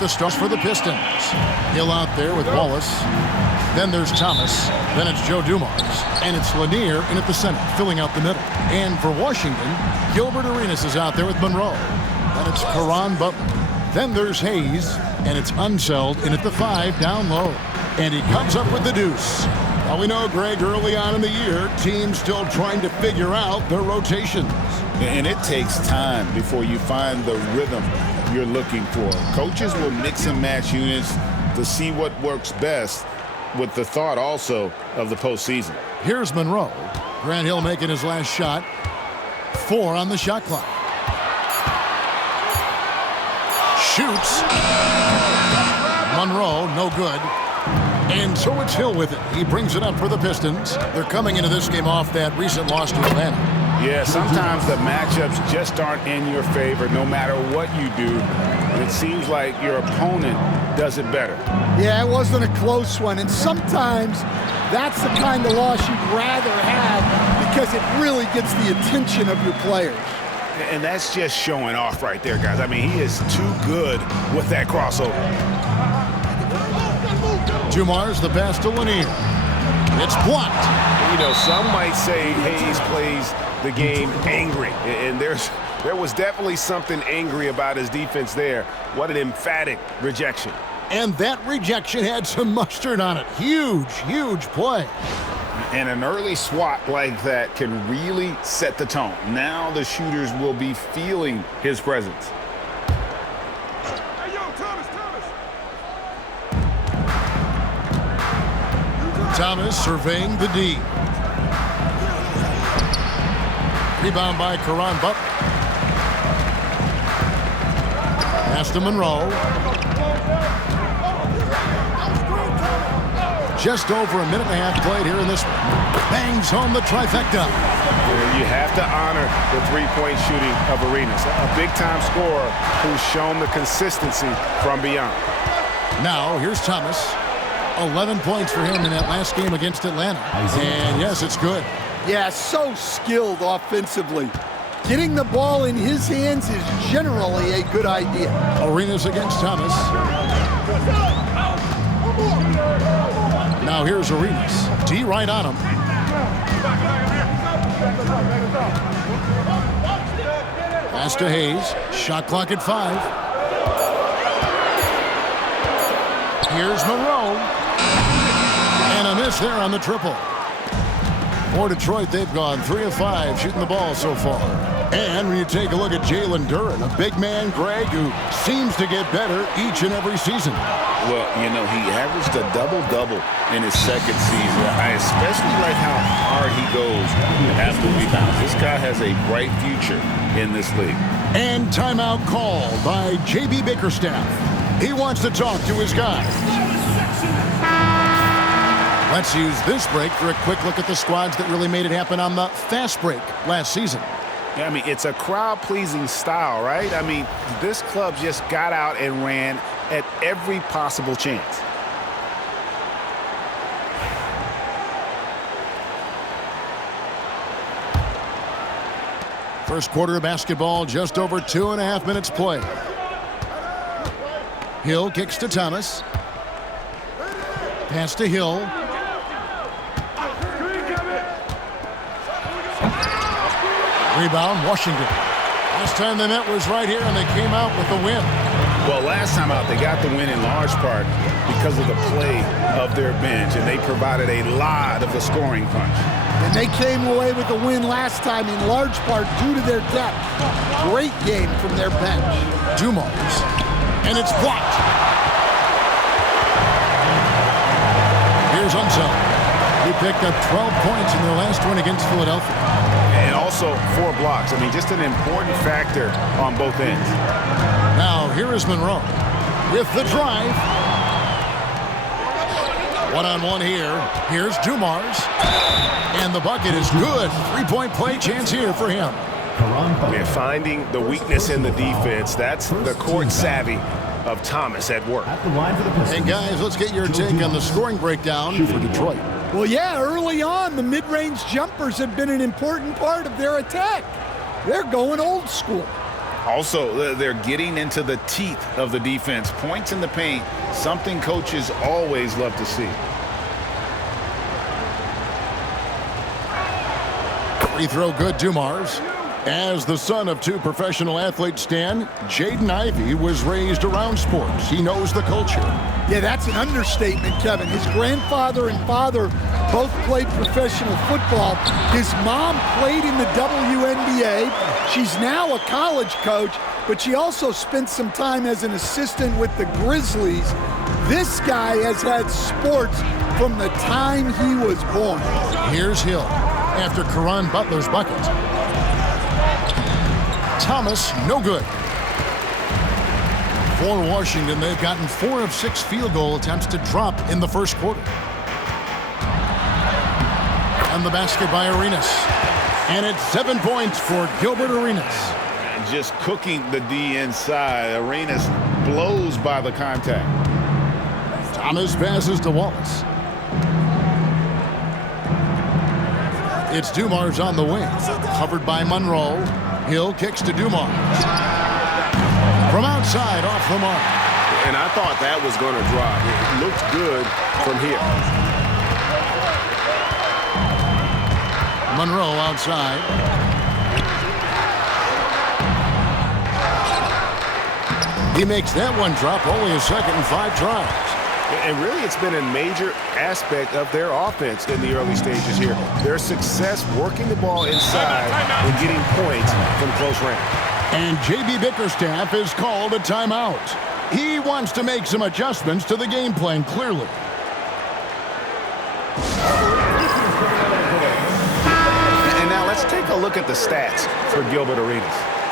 The stars for the Pistons. Hill out there with Wallace. Then there's Thomas. Then it's Joe Dumars. And it's Lanier in at the center, filling out the middle. And for Washington, Gilbert Arenas is out there with Monroe. Then it's Caron Butler. Then there's Hayes. And it's Unseld in at the 5 down low. And he comes up with the deuce. Now we know, Greg, early on in the year, teams still trying to figure out their rotations. And it takes time before you find the rhythm you're looking for. Coaches will mix and match units to see what works best, with the thought also of the postseason. Here's Monroe. Grant Hill making his last shot. 4 on the shot clock. Shoots. Monroe, no good. And so it's Hill with it. He brings it up for the Pistons. They're coming into this game off that recent loss to Atlanta. Yeah, sometimes the matchups just aren't in your favor no matter what you do. It seems like your opponent does it better. Yeah, it wasn't a close one, and sometimes that's the kind of loss you'd rather have because it really gets the attention of your players. And that's just showing off right there, guys. I mean, he is too good with that crossover. Dumars, the pass to Lanier. It's blocked. You know, some might say Hayes plays the game angry, and there was definitely something angry about his defense there. What an emphatic rejection. And that rejection had some mustard on it. Huge, huge play. And an early swat like that can really set the tone. Now the shooters will be feeling his presence. Hey, yo, Thomas. Thomas surveying the D. Rebound by Caron Butler. Pass to Monroe. Just over a minute and a half played here in this one. Bangs home the trifecta. You have to honor the three-point shooting of Arenas. A big-time scorer who's shown the consistency from beyond. Now, here's Thomas. 11 points for him in that last game against Atlanta. And yes, it's good. Yeah, so skilled offensively. Getting the ball in his hands is generally a good idea. Arenas against Thomas. Now here's Arenas. D right on him. Pass to Hayes. Shot clock at 5. Here's Monroe. And a miss there on the triple. For Detroit, they've gone 3 of 5 shooting the ball so far. And when you take a look at Jalen Duren, a big man, Greg, who seems to get better each and every season. Well, you know, he averaged a double-double in his second season. I especially like how hard he goes after rebounds. This guy has a bright future in this league. And timeout called by J.B. Bickerstaff. He wants to talk to his guys. Let's use this break for a quick look at the squads that really made it happen on the fast break last season. Yeah, I mean, it's a crowd-pleasing style, right? I mean, this club just got out and ran at every possible chance. First quarter of basketball, just over 2.5 minutes played. Hill kicks to Thomas. Pass to Hill. Rebound, Washington. Last time they met was right here, and they came out with the win. Well, last time out, they got the win in large part because of the play of their bench, and they provided a lot of the scoring punch. And they came away with the win last time in large part due to their depth. Great game from their bench. Dumars. And it's blocked. Here's Unseld. He picked up 12 points in their last win against Philadelphia. And also 4 blocks. I mean, just an important factor on both ends. Now, here is Monroe with the drive. One-on-one here. Here's Dumars. And the bucket is good. 3-point play chance here for him. And finding the weakness in the defense, that's the court savvy of Thomas at work. Hey, guys, let's get your take on the scoring breakdown for Detroit. Well, yeah, early on, the mid-range jumpers have been an important part of their attack. They're going old school. Also, they're getting into the teeth of the defense. Points in the paint, something coaches always love to see. Free throw good, Dumars. As the son of two professional athletes, Stan, Jaden Ivey was raised around sports. He knows the culture. Yeah, that's an understatement, Kevin. His grandfather and father both played professional football. His mom played in the WNBA. She's now a college coach, but she also spent some time as an assistant with the Grizzlies. This guy has had sports from the time he was born. Here's Hill after Caron Butler's bucket. Thomas, no good. For Washington, they've gotten 4 of 6 field goal attempts to drop in the first quarter. And the basket by Arenas. And it's 7 points for Gilbert Arenas. Just cooking the D inside. Arenas blows by the contact. Thomas passes to Wallace. It's Dumars on the wing. Covered by Monroe. Hill kicks to Dumars. From outside, off the mark. And I thought that was going to drop. It looked good from here. Monroe outside. He makes that one drop, only a second and 5 tries. And really, it's been a major aspect of their offense in the early stages here. Their success working the ball inside and getting points from close range. And J.B. Bickerstaff has called a timeout. He wants to make some adjustments to the game plan, clearly. And now let's take a look at the stats for Gilbert Arenas.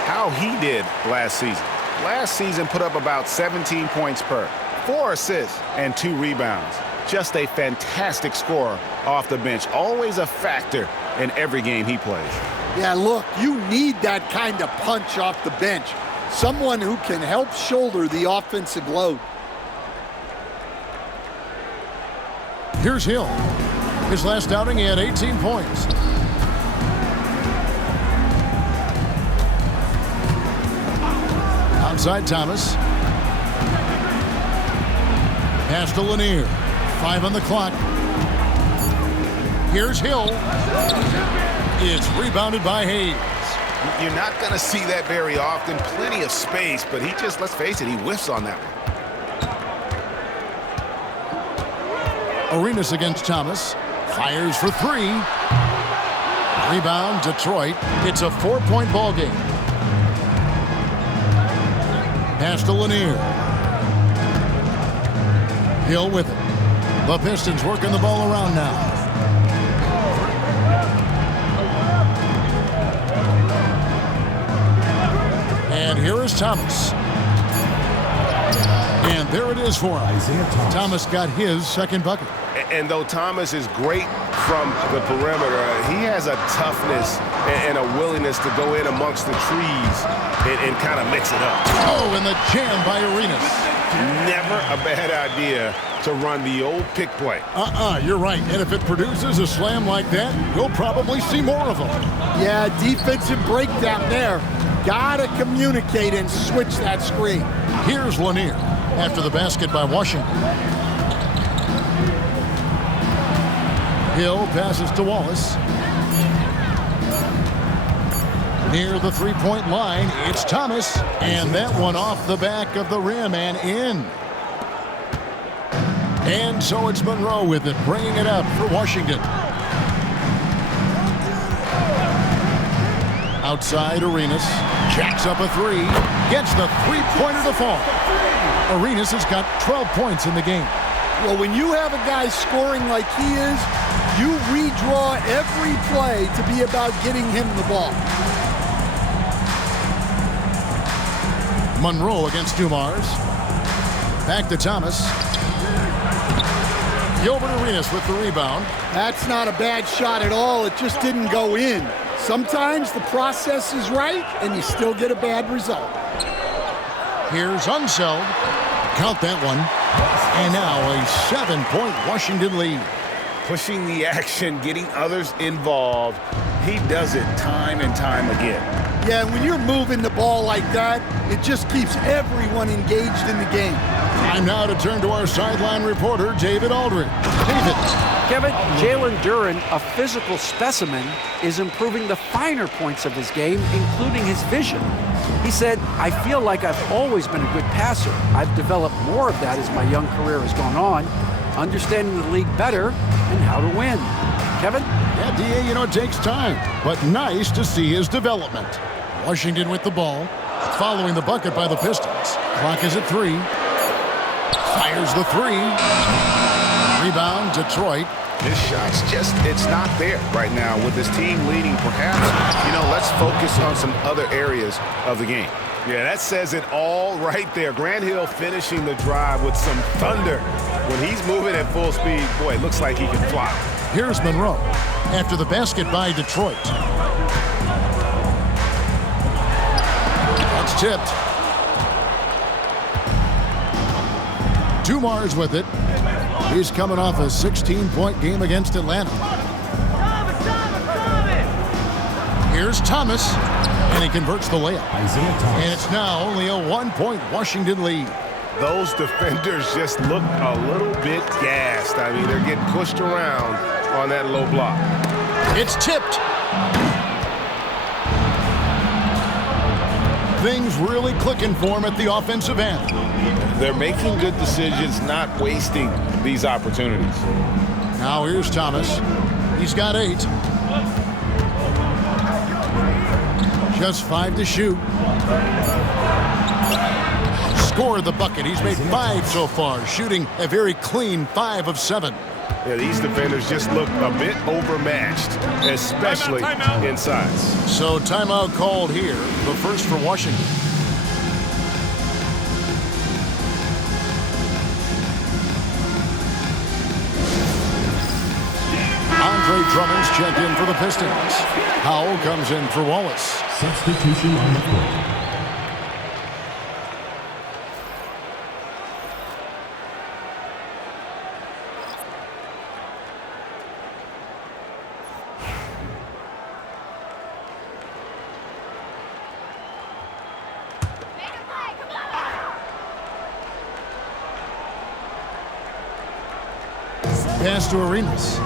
How he did last season. Last season put up about 17 points per. 4 assists and 2 rebounds. Just a fantastic scorer off the bench. Always a factor in every game he plays. Yeah, look, you need that kind of punch off the bench. Someone who can help shoulder the offensive load. Here's Hill. His last outing, he had 18 points. Outside Thomas. Pass to Lanier. 5 on the clock. Here's Hill. It's rebounded by Hayes. You're not going to see that very often. Plenty of space, but he just, let's face it, he whiffs on that one. Arenas against Thomas. Fires for 3. Rebound, Detroit. It's a 4-point ball game. Pass to Lanier. Hill with it. The Pistons working the ball around now. And here is Thomas. And there it is for him. Thomas got his second bucket. And though Thomas is great from the perimeter, he has a toughness and a willingness to go in amongst the trees and kind of mix it up. Oh, and the jam by Arenas. Never a bad idea to run the old pick play. You're right. And if it produces a slam like that, you'll probably see more of them. Yeah, defensive breakdown there. Gotta communicate and switch that screen. Here's Lanier after the basket by Washington. Hill passes to Wallace. Near the three-point line, it's Thomas. And that one off the back of the rim and in. And so it's Monroe with it, bringing it up for Washington. Outside Arenas, jacks up a 3, gets the three-pointer to fall. Arenas has got 12 points in the game. Well, when you have a guy scoring like he is, you redraw every play to be about getting him the ball. Monroe against Dumars. Back to Thomas. Gilbert Arenas with the rebound. That's not a bad shot at all. It just didn't go in. Sometimes the process is right, and you still get a bad result. Here's Unseld. Count that one. And now a 7-point Washington lead. Pushing the action, getting others involved. He does it time and time again. Yeah, when you're moving the ball like that, it just keeps everyone engaged in the game. Time now to turn to our sideline reporter, David Aldridge. David. Kevin, Jalen Duren, a physical specimen, is improving the finer points of his game, including his vision. He said, "I feel like I've always been a good passer. I've developed more of that as my young career has gone on, understanding the league better and how to win." Kevin? Yeah, DA, it takes time, but nice to see his development. Washington with the ball, following the bucket by the Pistons. Clock is at 3. Fires the 3. Rebound, Detroit. His shot's it's not there right now with his team leading. Perhaps, let's focus on some other areas of the game. Yeah, that says it all right there. Grant Hill finishing the drive with some thunder. When he's moving at full speed, boy, it looks like he can fly. Here's Monroe after the basket by Detroit. That's tipped. Dumars with it. He's coming off a 16-point game against Atlanta. Here's Thomas, and he converts the layup. And it's now only a 1-point Washington lead. Those defenders just look a little bit gassed. I mean, they're getting pushed around on that low block. It's tipped. Things really clicking for him at the offensive end. They're making good decisions, not wasting these opportunities. Now here's Thomas. He's got 8. Just 5 to shoot. Scored the bucket. He's made 5 so far, shooting a very clean 5 of 7. Yeah, these defenders just look a bit overmatched, especially in size. So timeout called here, the first for Washington. Andre Drummond's checked in for the Pistons. Howell comes in for Wallace. Substitution on the court. Pass to Arenas.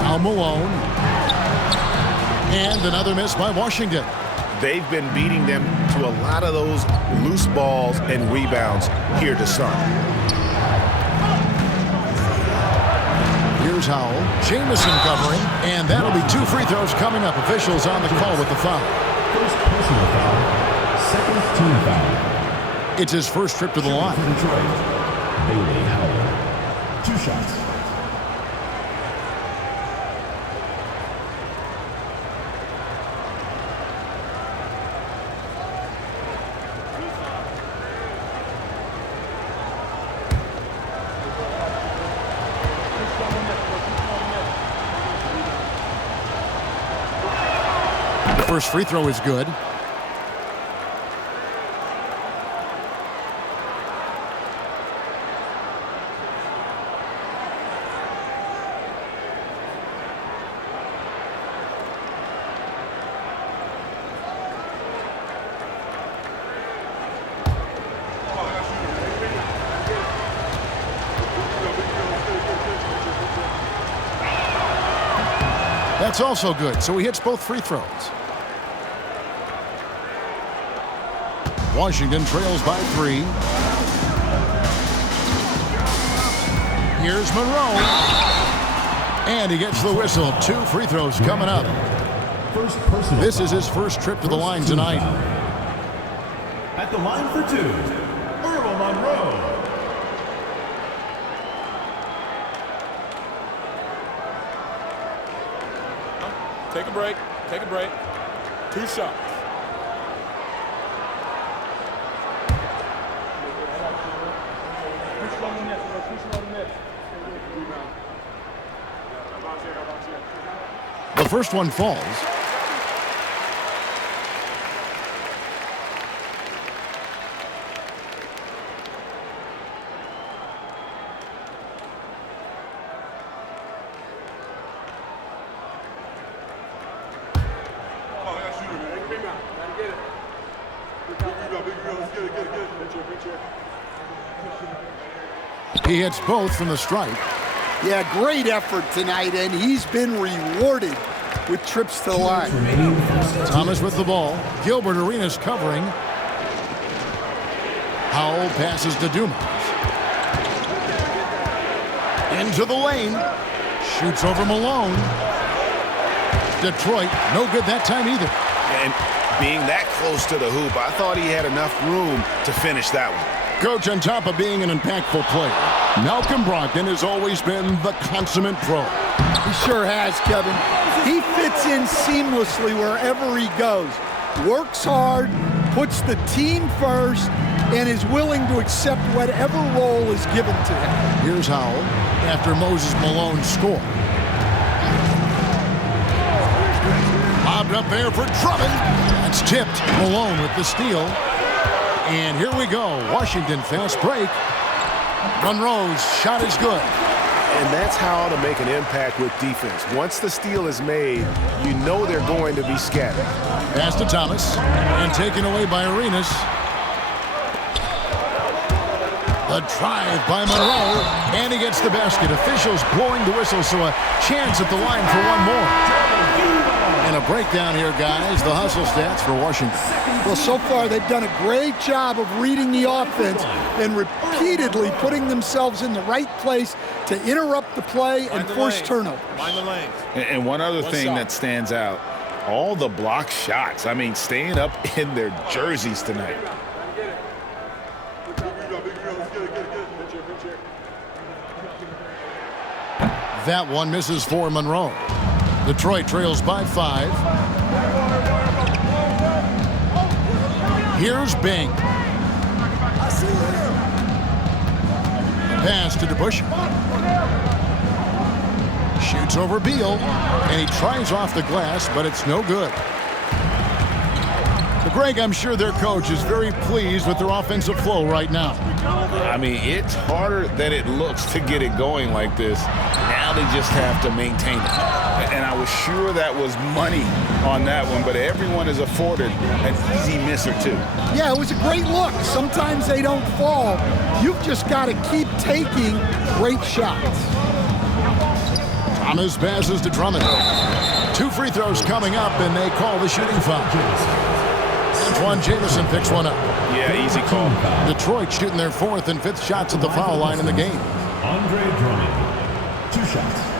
Now Malone. And another miss by Washington. They've been beating them to a lot of those loose balls and rebounds here to start. Here's Howell. Jamison covering. And that'll be 2 free throws coming up. Officials on the call with the foul. First personal foul. Second team foul. It's his first trip to the line. Bailey Howell. 2 shots. The first free throw is good. That's also good, so he hits both free throws. Washington trails by 3. Here's Monroe. And he gets the whistle. 2 free throws coming up. This is his first trip to the line tonight. At the line for 2, Earl Monroe. Take a break. Take a break. 2 shots. The first one falls. He hits both from the stripe. Yeah, great effort tonight, and he's been rewarded with trips to the line. Thomas with the ball. Gilbert Arenas covering. Howell passes to Dumas. Into the lane. Shoots over Malone. Detroit, no good that time either. And being that close to the hoop, I thought he had enough room to finish that one. Coach, on top of being an impactful player, Malcolm Brogdon has always been the consummate pro. He sure has, Kevin. He fits in seamlessly wherever he goes. Works hard, puts the team first, and is willing to accept whatever role is given to him. Here's Howell after Moses Malone scored. Lobbed up there for Drummond. That's tipped. Malone with the steal. And here we go. Washington fast break. Monroe's shot is good. And that's how to make an impact with defense. Once the steal is made, you know they're going to be scattered. Pass to Thomas. And taken away by Arenas. The drive by Monroe. And he gets the basket. Officials blowing the whistle, so a chance at the line for one more. And a breakdown here, guys. The hustle stats for Washington. Well, so far they've done a great job of reading the offense and repeatedly putting themselves in the right place to interrupt the play and force turnovers. And one other thing that stands out, all the block shots. I mean, staying up in their jerseys tonight. That one misses for Monroe. Detroit trails by 5. Here's Bing. Pass to DeBush. Shoots over Beal, and he tries off the glass, but it's no good. But Greg, I'm sure their coach is very pleased with their offensive flow right now. I mean, it's harder than it looks to get it going like this. Now they just have to maintain it. And I was sure that was money on that one, but everyone is afforded an easy miss or two. Yeah, it was a great look. Sometimes they don't fall. You've just got to keep taking great shots. Thomas passes to Drummond. 2 free throws coming up, and they call the shooting foul. Antoine Jamison picks one up. Yeah, easy call. Detroit shooting their 4th and 5th shots at the foul line in the game. Andre Drummond, 2 shots.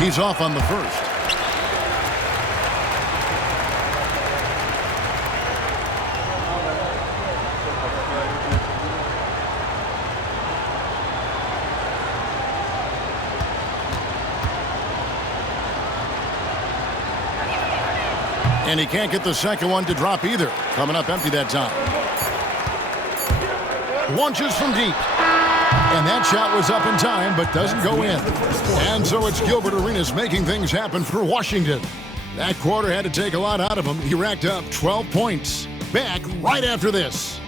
He's off on the first. And he can't get the second one to drop either. Coming up empty that time. Launches from deep. And that shot was up in time, but doesn't go in. And so it's Gilbert Arenas making things happen for Washington. That quarter had to take a lot out of him. He racked up 12 points. Back right after this.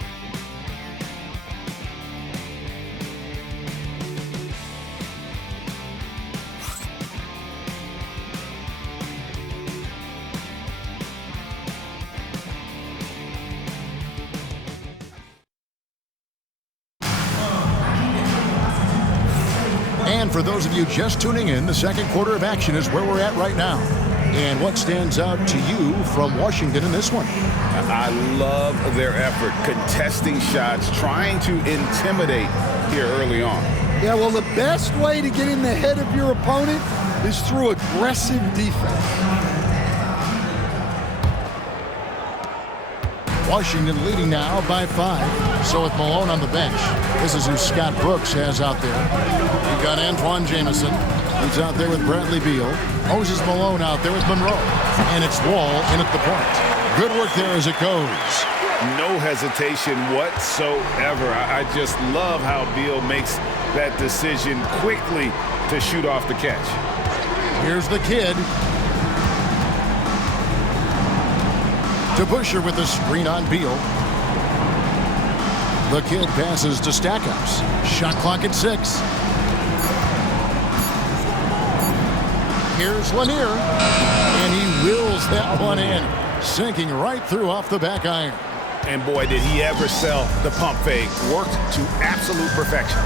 And for those of you just tuning in, the second quarter of action is where we're at right now. And what stands out to you from Washington in this one? I love their effort, contesting shots, trying to intimidate here early on. Yeah, well, the best way to get in the head of your opponent is through aggressive defense. Washington leading now by 5. So with Malone on the bench, this is who Scott Brooks has out there. You've got Antoine Jamison. He's out there with Bradley Beal. Moses Malone out there with Monroe. And it's Wall in at the point. Good work there as it goes. No hesitation whatsoever. I just love how Beal makes that decision quickly to shoot off the catch. Here's the kid. To Busher with the screen on Beal. The kid passes to Stackhouse. Shot clock at 6. Here's Lanier. And he wills that one in. Sinking right through off the back iron. And boy, did he ever sell the pump fake. Worked to absolute perfection.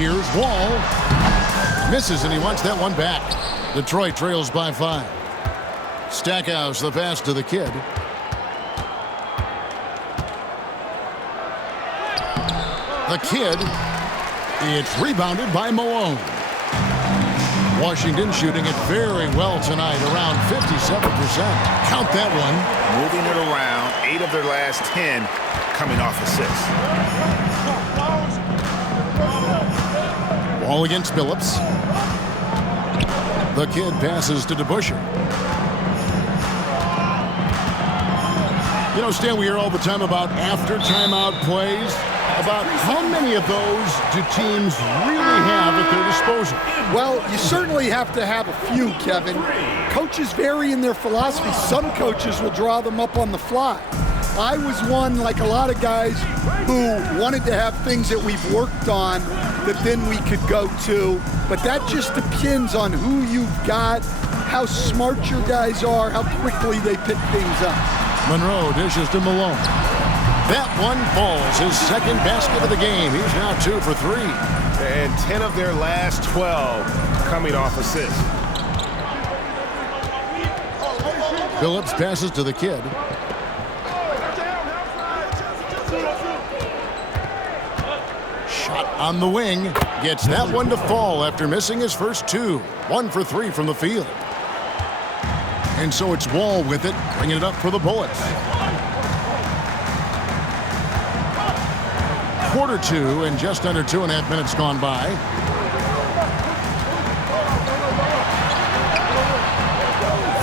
Here's Wall. Misses, and he wants that one back. Detroit trails by 5. Stackhouse, the pass to the kid. The kid. It's rebounded by Malone. Washington shooting it very well tonight, around 57%. Count that one. Moving it around, 8 of their last 10 coming off assists. Ball against Billups. The kid passes to DeBusschere. You know, Stan, we hear all the time about after timeout plays. About how many of those do teams really have at their disposal? Well, you certainly have to have a few, Kevin. Coaches vary in their philosophy. Some coaches will draw them up on the fly. I was one, like a lot of guys, who wanted to have things that we've worked on that then we could go to. But that just depends on who you've got, how smart your guys are, how quickly they pick things up. Monroe dishes to Malone. That one falls, his second basket of the game. He's now 2 for 3. And 10 of their last 12 coming off assists. Billups passes to the kid. Shot on the wing. Gets that one to fall after missing his first 2. 1 for 3 from the field. And so it's Wall with it, bringing it up for the Bullets. Quarter 2 and just under 2.5 minutes gone by.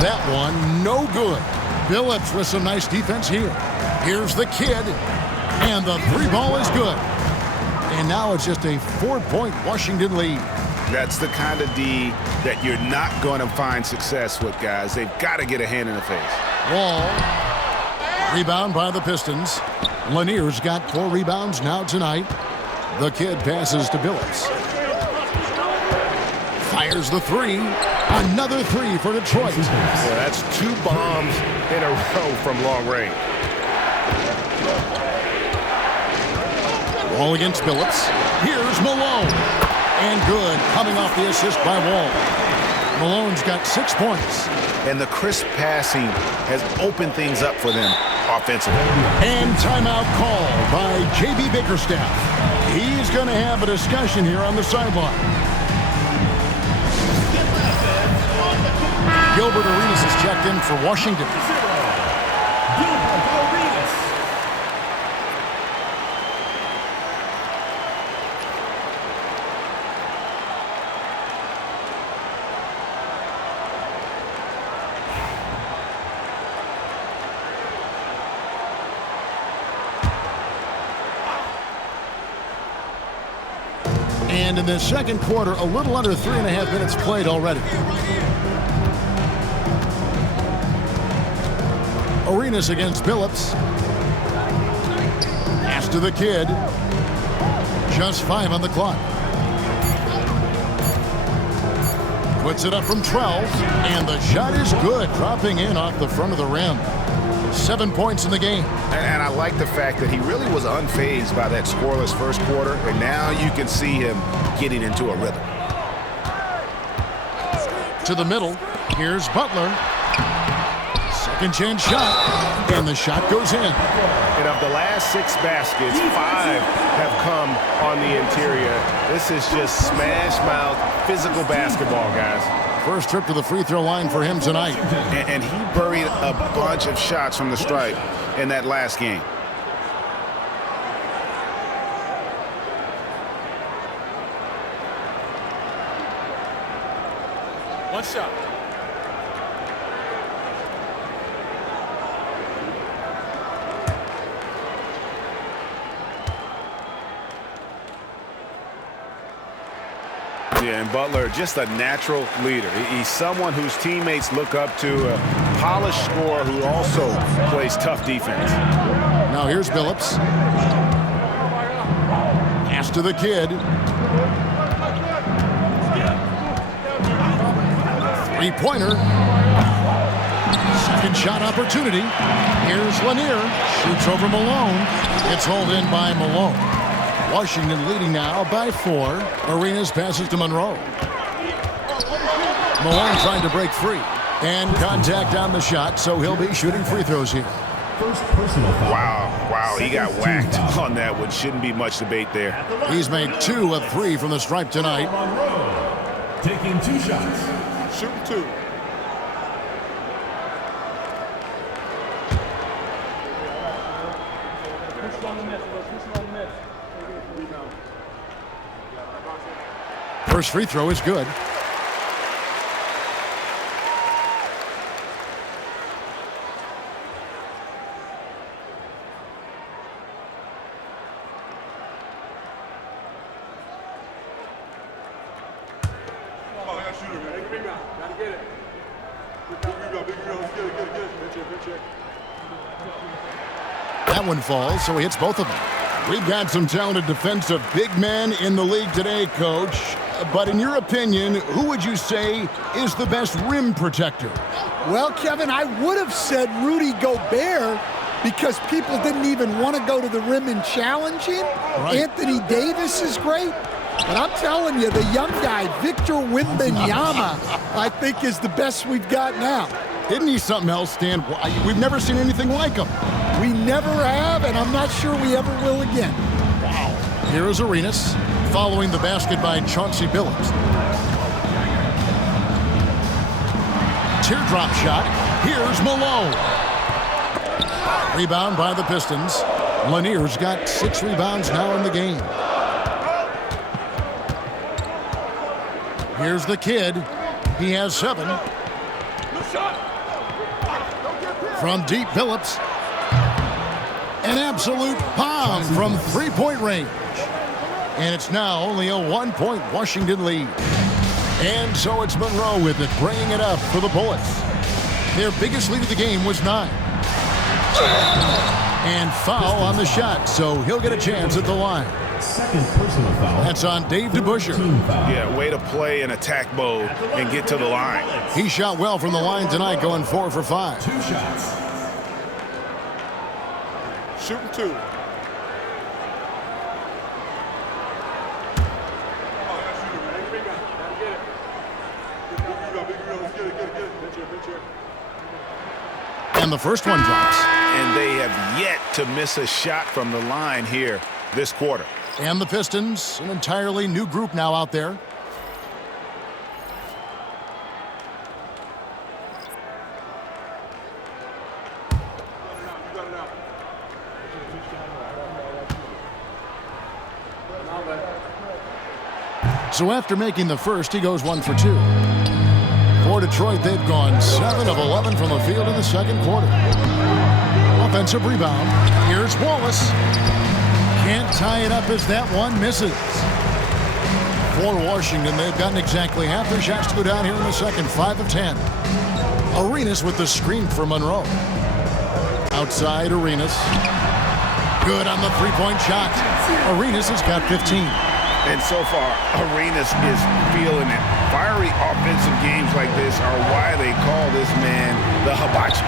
That one no good. Billups with some nice defense here. Here's the kid. And the 3-ball is good. And now it's just a 4-point Washington lead. That's the kind of D that you're not going to find success with, guys. They've got to get a hand in the face. Wall. Rebound by the Pistons. Lanier's got 4 rebounds now tonight. The kid passes to Billups. Fires the 3. Another 3 for Detroit. Well, that's 2 bombs in a row from long range. Wall against Billups. Here's Malone. And good, coming off the assist by Wall. Malone's got 6 points. And the crisp passing has opened things up for them offensively. And timeout called by J.B. Bickerstaff. He's going to have a discussion here on the sideline. Gilbert Arenas has checked in for Washington. And in the second quarter, a little under 3.5 minutes played already. Arenas against Billups. Pass to the kid. Just 5 on the clock. Puts it up from 12, and the shot is good, dropping in off the front of the rim. 7 points in the game. And I like the fact that he really was unfazed by that scoreless first quarter, and now you can see him getting into a rhythm. To the middle, here's Butler. Second chance shot, and the shot goes in. And of the last 6 baskets, 5 have come on the interior. This is just smash mouth, physical basketball, guys. First trip to the free throw line for him tonight. And he buried a bunch of shots from the stripe in that last game. One shot. Yeah, and Butler, just a natural leader. He's someone whose teammates look up to, polished scorer who also plays tough defense. Now here's Billups. Pass to the kid. Three-pointer. Second shot opportunity. Here's Lanier. Shoots over Malone. It's hauled in by Malone. Washington leading now by 4. Arenas passes to Monroe. Malone trying to break free. And contact on the shot, so he'll be shooting free throws here. First personal foul. Wow, he got whacked on that one. Shouldn't be much debate there. He's made 2 of 3 from the stripe tonight. Monroe taking 2 shots. Shooting 2. First free throw is good. That one falls, so he hits both of them. We've got some talented defensive big men in the league today, Coach. But in your opinion, who would you say is the best rim protector? Well, Kevin, I would have said Rudy Gobert because people didn't even want to go to the rim and challenge him. Right. Anthony Davis is great. But I'm telling you, the young guy, Victor Wembanyama, I think is the best we've got now. Isn't he something else, Stan? We've never seen anything like him. We never have, and I'm not sure we ever will again. Wow. Here is Arenas, following the basket by Chauncey Billups. Teardrop shot. Here's Malone. Rebound by the Pistons. Lanier's got 6 rebounds now in the game. Here's the kid. He has 7. From deep, Billups. An absolute bomb from three-point range. And it's now only a 1-point Washington lead. And so it's Monroe with it, bringing it up for the Bullets. Their biggest lead of the game was 9. And foul on the shot, so he'll get a chance at the line. Second personal foul. That's on Dave DeBusschere. Yeah, way to play in attack mode and get to the line. He shot well from the line tonight, going 4 for 5. 2 shots. Shooting 2. And the first one drops. And they have yet to miss a shot from the line here this quarter. And the Pistons, an entirely new group now out there. So after making the first, he goes 1 for 2. For Detroit, they've gone 7 of 11 from the field in the second quarter. Offensive rebound. Here's Wallace. Can't tie it up as that one misses. For Washington, they've gotten exactly half their shots to go down here in the second. 5 of 10. Arenas with the screen for Monroe. Outside Arenas. Good on the three-point shot. Arenas has got 15. And so far, Arenas is feeling it. Fiery offensive games like this are why they call this man the hibachi.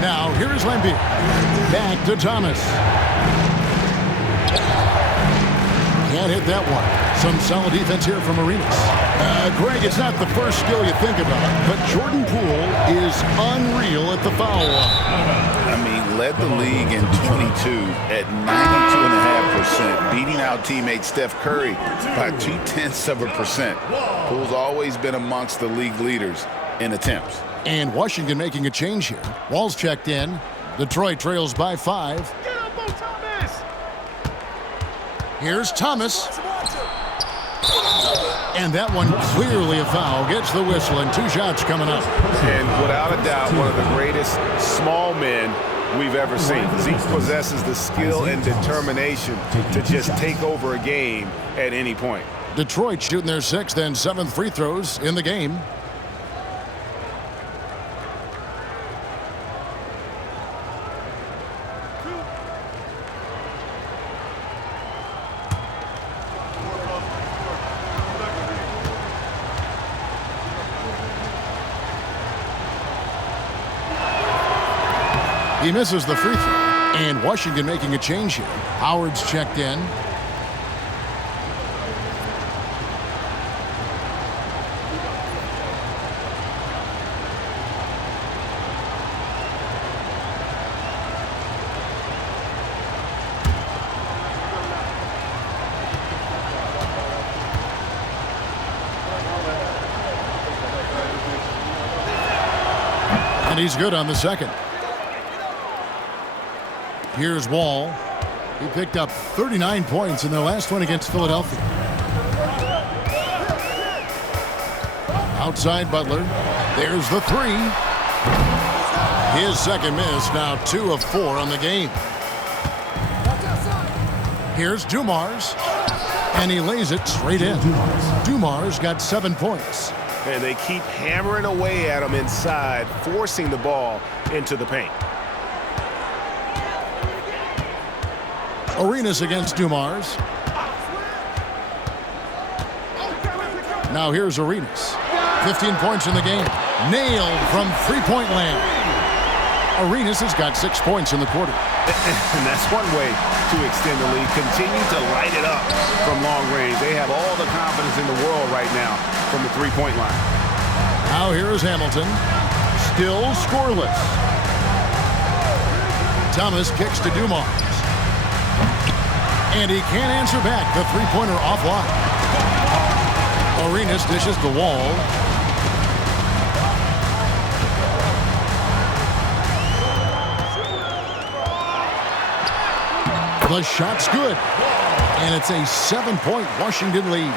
Now, here is Lambier. Back to Thomas. Can't hit that one. Some solid defense here from Arenas. Greg, it's not the first skill you think about, but Jordan Poole is unreal at the foul line. I mean, led the league in 22 at 92.5%, beating out teammate Steph Curry by 0.2%. Poole's always been amongst the league leaders in attempts. And Washington making a change here. Wall's checked in. Detroit trails by 5. Here's Thomas. And that one clearly a foul. Gets the whistle, and 2 shots coming up. And without a doubt, one of the greatest small men we've ever seen. Zeke possesses the skill and determination to just take over a game at any point. Detroit shooting their 6th and 7th free throws in the game. He misses the free throw. And Washington making a change here. Howard's checked in. And he's good on the second. Here's Wall. He picked up 39 points in their last one against Philadelphia. Outside Butler. There's the three. His second miss, now 2 of 4 on the game. Here's Dumars. And he lays it straight in. Dumars got 7 points. And they keep hammering away at him inside, forcing the ball into the paint. Arenas against Dumars. Now here's Arenas. 15 points in the game. Nailed from three-point land. Arenas has got 6 points in the quarter. And that's one way to extend the lead. Continue to light it up from long range. They have all the confidence in the world right now from the three-point line. Now here is Hamilton. Still scoreless. Thomas kicks to Dumars. And he can't answer back. The three-pointer offline. Arenas dishes the Wall. The shot's good. And it's a 7-point Washington lead.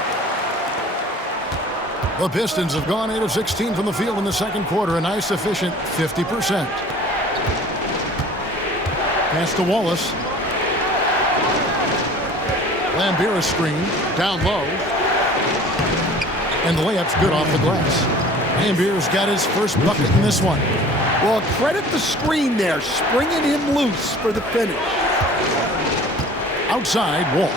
The Pistons have gone 8 of 16 from the field in the second quarter. A nice efficient 50%. Pass to Wallace. Lambert screen, down low. And the layup's good off the glass. Lambert's got his first bucket in this one. Well, credit the screen there, springing him loose for the finish. Outside, Wall.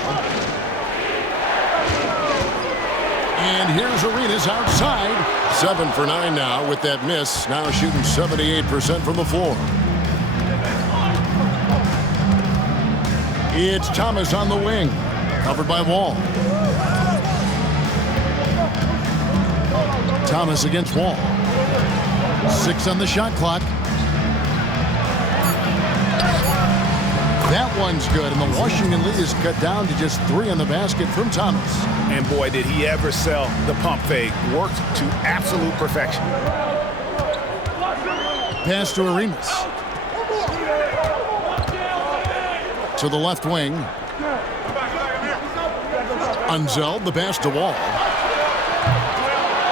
And here's Arenas outside. 7 for 9 now with that miss. Now shooting 78% from the floor. It's Thomas on the wing. Covered by Wall. Thomas against Wall. 6 on the shot clock. That one's good, and the Washington lead is cut down to just 3 on the basket from Thomas. And boy, did he ever sell the pump fake. Worked to absolute perfection. Pass to Arenas. To the left wing. Unzeld, the pass to Wall.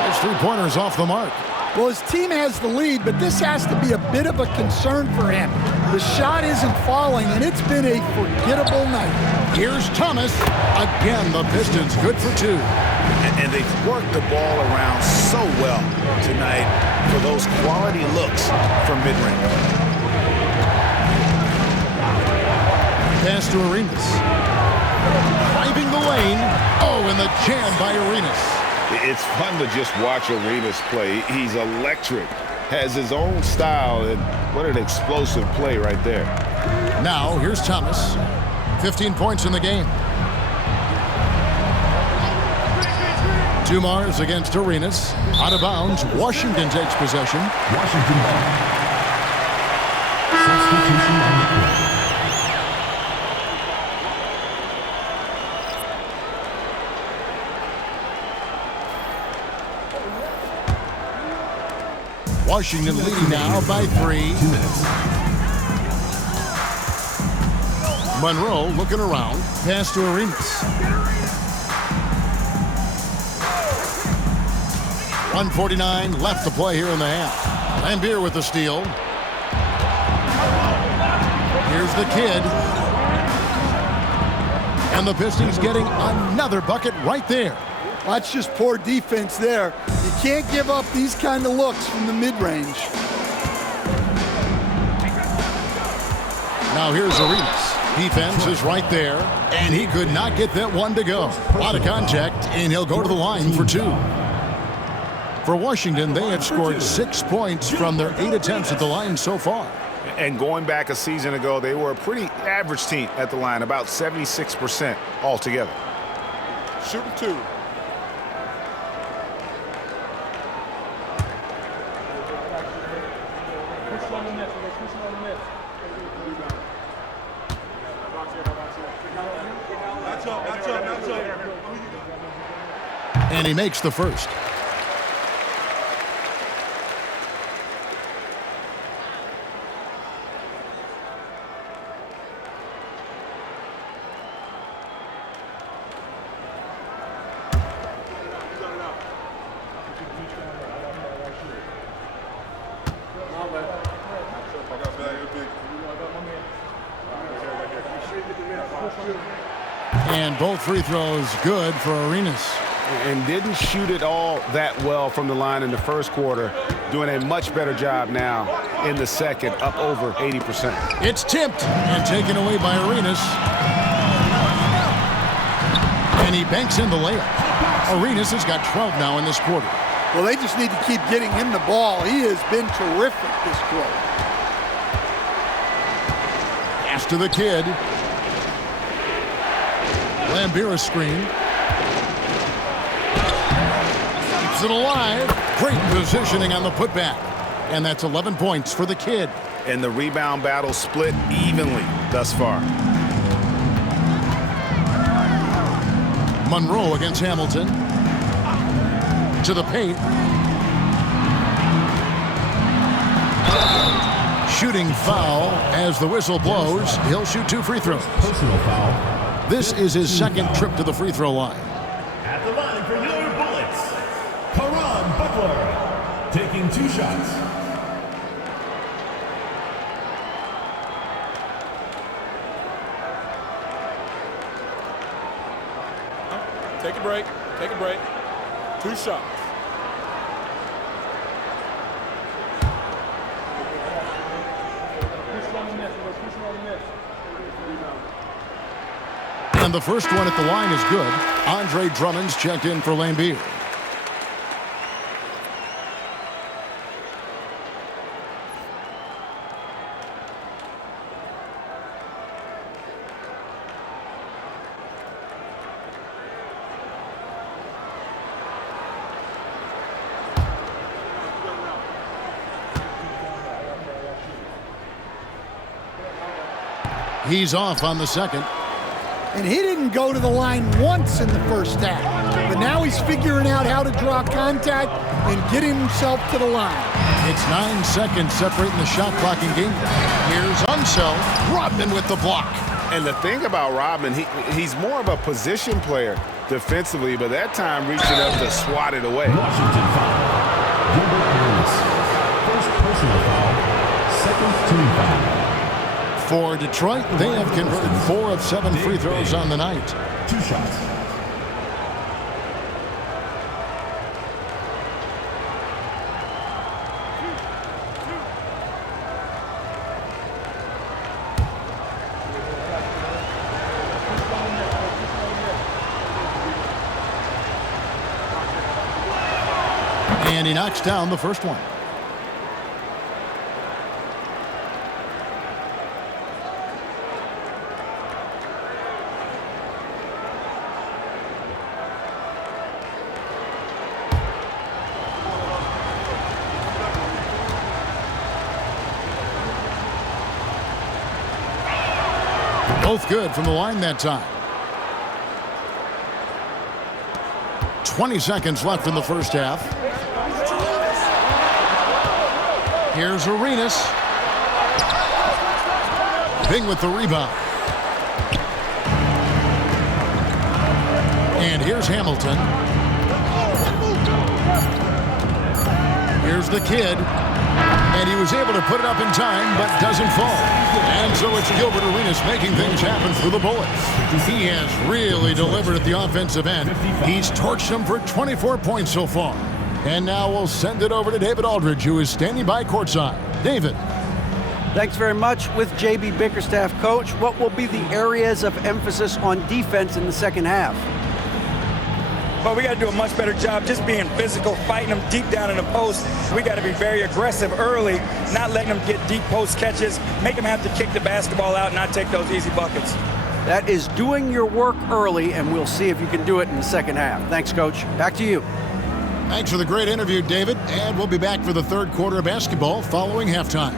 His three-pointer's off the mark. Well, his team has the lead, but this has to be a bit of a concern for him. The shot isn't falling, and it's been a forgettable night. Here's Thomas. Again, the Pistons good for 2. And they've worked the ball around so well tonight for those quality looks from mid-range. Pass to Arenas. Driving the lane. Oh, and the jam by Arenas. It's fun to just watch Arenas play. He's electric, has his own style, and what an explosive play right there. Now, here's Thomas. 15 points in the game. Dumars against Arenas. Out of bounds. Washington takes possession. Washington ball. Substitution on the court. Washington leading now by 3. 2 minutes. Monroe looking around. Pass to Arenas. 1:49 left to play here in the half. Lambert with the steal. Here's the kid. And the Pistons getting another bucket right there. That's just poor defense there. You can't give up these kind of looks from the mid-range. Now here's Arenas. Defense is right there, and he could not get that one to go. A lot of contact, and he'll go to the line for 2. For Washington, they have scored 6 points from their 8 attempts at the line so far. And going back a season ago, they were a pretty average team at the line, about 76% altogether. Shooting 2. And he makes the first. And both free throws good for Arenas. And didn't shoot it all that well from the line in the first quarter. Doing a much better job now in the second, up over 80%. It's tipped and taken away by Arenas. And he banks in the layup. Arenas has got 12 now in this quarter. Well, they just need to keep getting him the ball. He has been terrific this quarter. Pass to the kid. Lambira screen. Keeps it alive. Great positioning on the putback. And that's 11 points for the kid. And the rebound battle split evenly thus far. Monroe against Hamilton. To the paint. Shooting foul as the whistle blows. He'll shoot 2 free throws. Personal foul. This is his second trip to the free throw line. At the line for your Bullets, Caron Butler, taking 2 shots. Take a break. Take a break. 2 shots. And the first one at the line is good. Andre Drummond's checked in for Lambeer. He's off on the second. And he didn't go to the line once in the first half. But now he's figuring out how to draw contact and get himself to the line. It's 9 seconds separating the shot clock and game. Here's Unseld. Rodman with the block. And the thing about Rodman, he's more of a position player defensively, but that time reaching up to swat it away. Washington foul. Gilbert Arenas. First personal foul. Second team foul. For Detroit, they have converted 4 of 7 free throws on the night. 2 shots. And he knocks down the first one. Both good from the line that time. 20 seconds left in the first half. Here's Arenas. Bing with the rebound. And here's Hamilton. Here's the kid. And he was able to put it up in time, but doesn't fall. And so it's Gilbert Arenas making things happen for the Bullets. He has really delivered at the offensive end. He's torched them for 24 points so far. And now we'll send it over to David Aldridge, who is standing by courtside. David. Thanks very much. With J.B. Bickerstaff, coach, what will be the areas of emphasis on defense in the second half? but we got to do a much better job just being physical, fighting them deep down in the post. We got to be very aggressive early, not letting them get deep post catches, make them have to kick the basketball out, not take those easy buckets. That is doing your work early, and we'll see if you can do it in the second half. Thanks, Coach. Back to you. Thanks for the great interview, David. And we'll be back for the third quarter of basketball following halftime.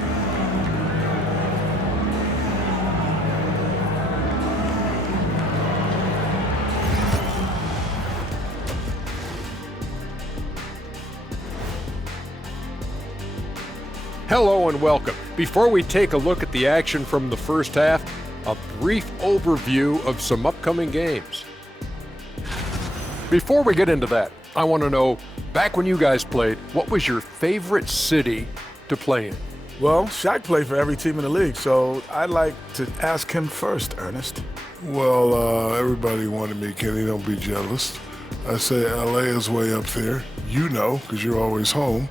Hello and welcome. Before we take a look at the action from the first half, a brief overview of some upcoming games. Before we get into that, I want to know, back when you guys played, what was your favorite city to play in? Well, Shaq played for every team in the league, so I'd like to ask him first, Ernest. Well, everybody wanted me, Kenny, don't be jealous. I say LA is way up there. You know, because you're always home.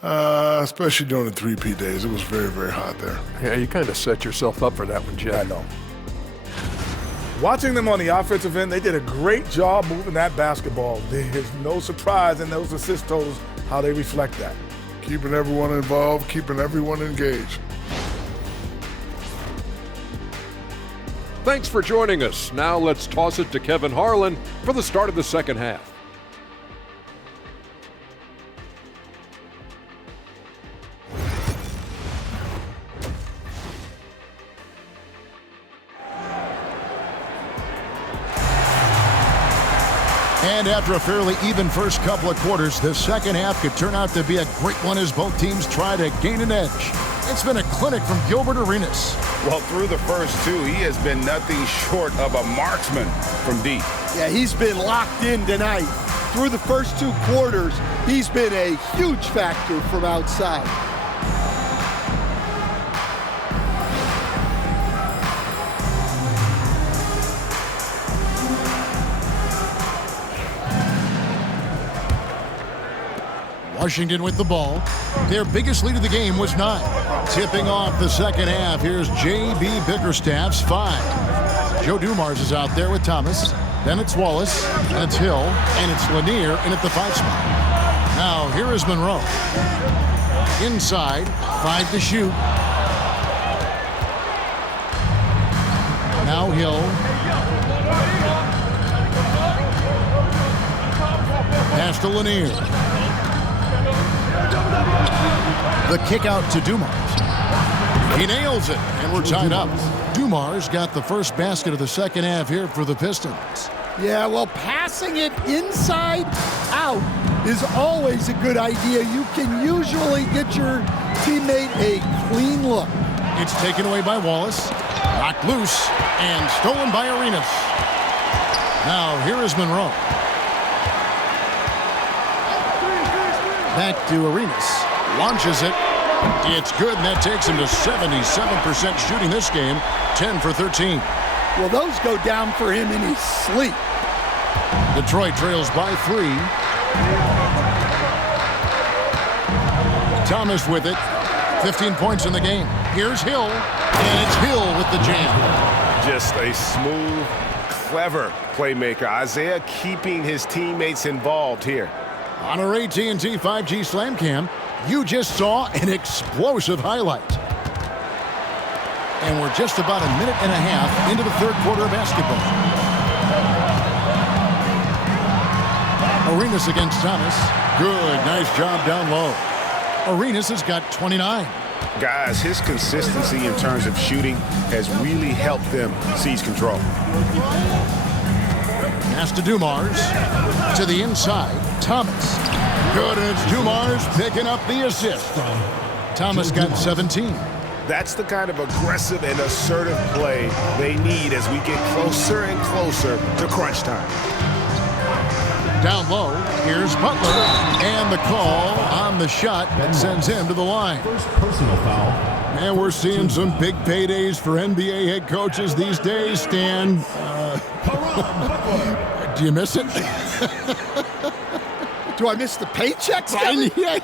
Especially during the 3P days. It was very, very hot there. Yeah, you kind of set yourself up for that one, Jeff. I know. Watching them on the offensive end, they did a great job moving that basketball. There's no surprise in those assist totals how they reflect that. Keeping everyone involved, keeping everyone engaged. Thanks for joining us. Now let's toss it to Kevin Harlan for the start of the second half. And after a fairly even first couple of quarters, the second half could turn out to be a great one as both teams try to gain an edge. It's been a clinic from Gilbert Arenas. Well, through the first two, he has been nothing short of a marksman from deep. Yeah, he's been locked in tonight. Through the first two quarters, he's been a huge factor from outside. Washington with the ball. Their biggest lead of the game was 9. Tipping off the second half, here's J.B. Bickerstaff's 5. Joe Dumars is out there with Thomas. Then it's Wallace, and it's Hill, and it's Lanier in at the 5 spot. Now, here is Monroe. Inside, 5 to shoot. Now Hill. Pass to Lanier. The kick out to Dumars. He nails it, and we're tied up. Dumars got the first basket of the second half here for the Pistons. Yeah, well, passing it inside out is always a good idea. You can usually get your teammate a clean look. It's taken away by Wallace, knocked loose, and stolen by Arenas. Now, here is Monroe. Back to Arenas. Launches it. It's good, and that takes him to 77% shooting this game. 10 for 13. Well, those go down for him in his sleep. Detroit trails by 3. Thomas with it. 15 points in the game. Here's Hill, and it's Hill with the jam. Just a smooth, clever playmaker. Isaiah keeping his teammates involved here. On our AT&T 5G Slam Cam, you just saw an explosive highlight. And we're just about a minute and a half into the third quarter of basketball. Arenas against Thomas. Good, nice job down low. Arenas has got 29. Guys, his consistency in terms of shooting has really helped them seize control. Pass to Dumars. To the inside, Thomas. Good, and it's Dumars picking up the assist. Thomas got 17. That's the kind of aggressive and assertive play they need as we get closer and closer to crunch time. Down low, here's Butler, and the call on the shot that sends him to the line. First personal foul. And we're seeing some big paydays for NBA head coaches these days, Stan. Do you miss it? Do I miss the paychecks?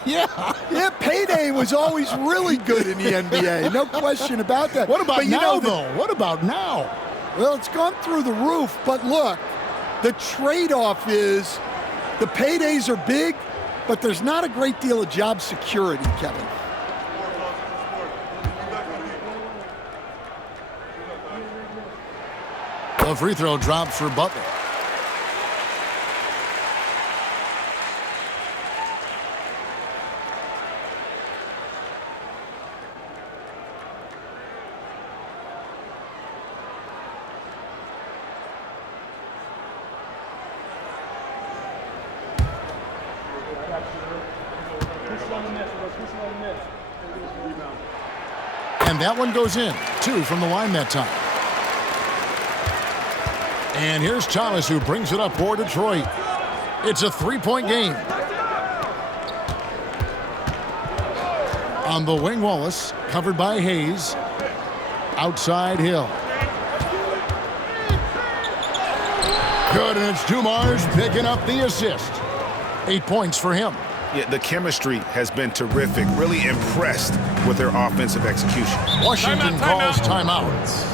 Yeah. Payday was always really good in the NBA. No question about that. What about now, though? What about now? Well, it's gone through the roof, but look, the trade-off is The paydays are big, but there's not a great deal of job security, Kevin. The free throw drops for Butler. And that one goes in. 2 from the line that time. And here's Thomas, who brings it up for Detroit. It's a 3-point game. On the wing, Wallace, covered by Hayes. Outside Hill. Good, and it's Dumars picking up the assist. 8 points for him. Yeah, the chemistry has been terrific. Really impressed with their offensive execution. Washington calls timeout.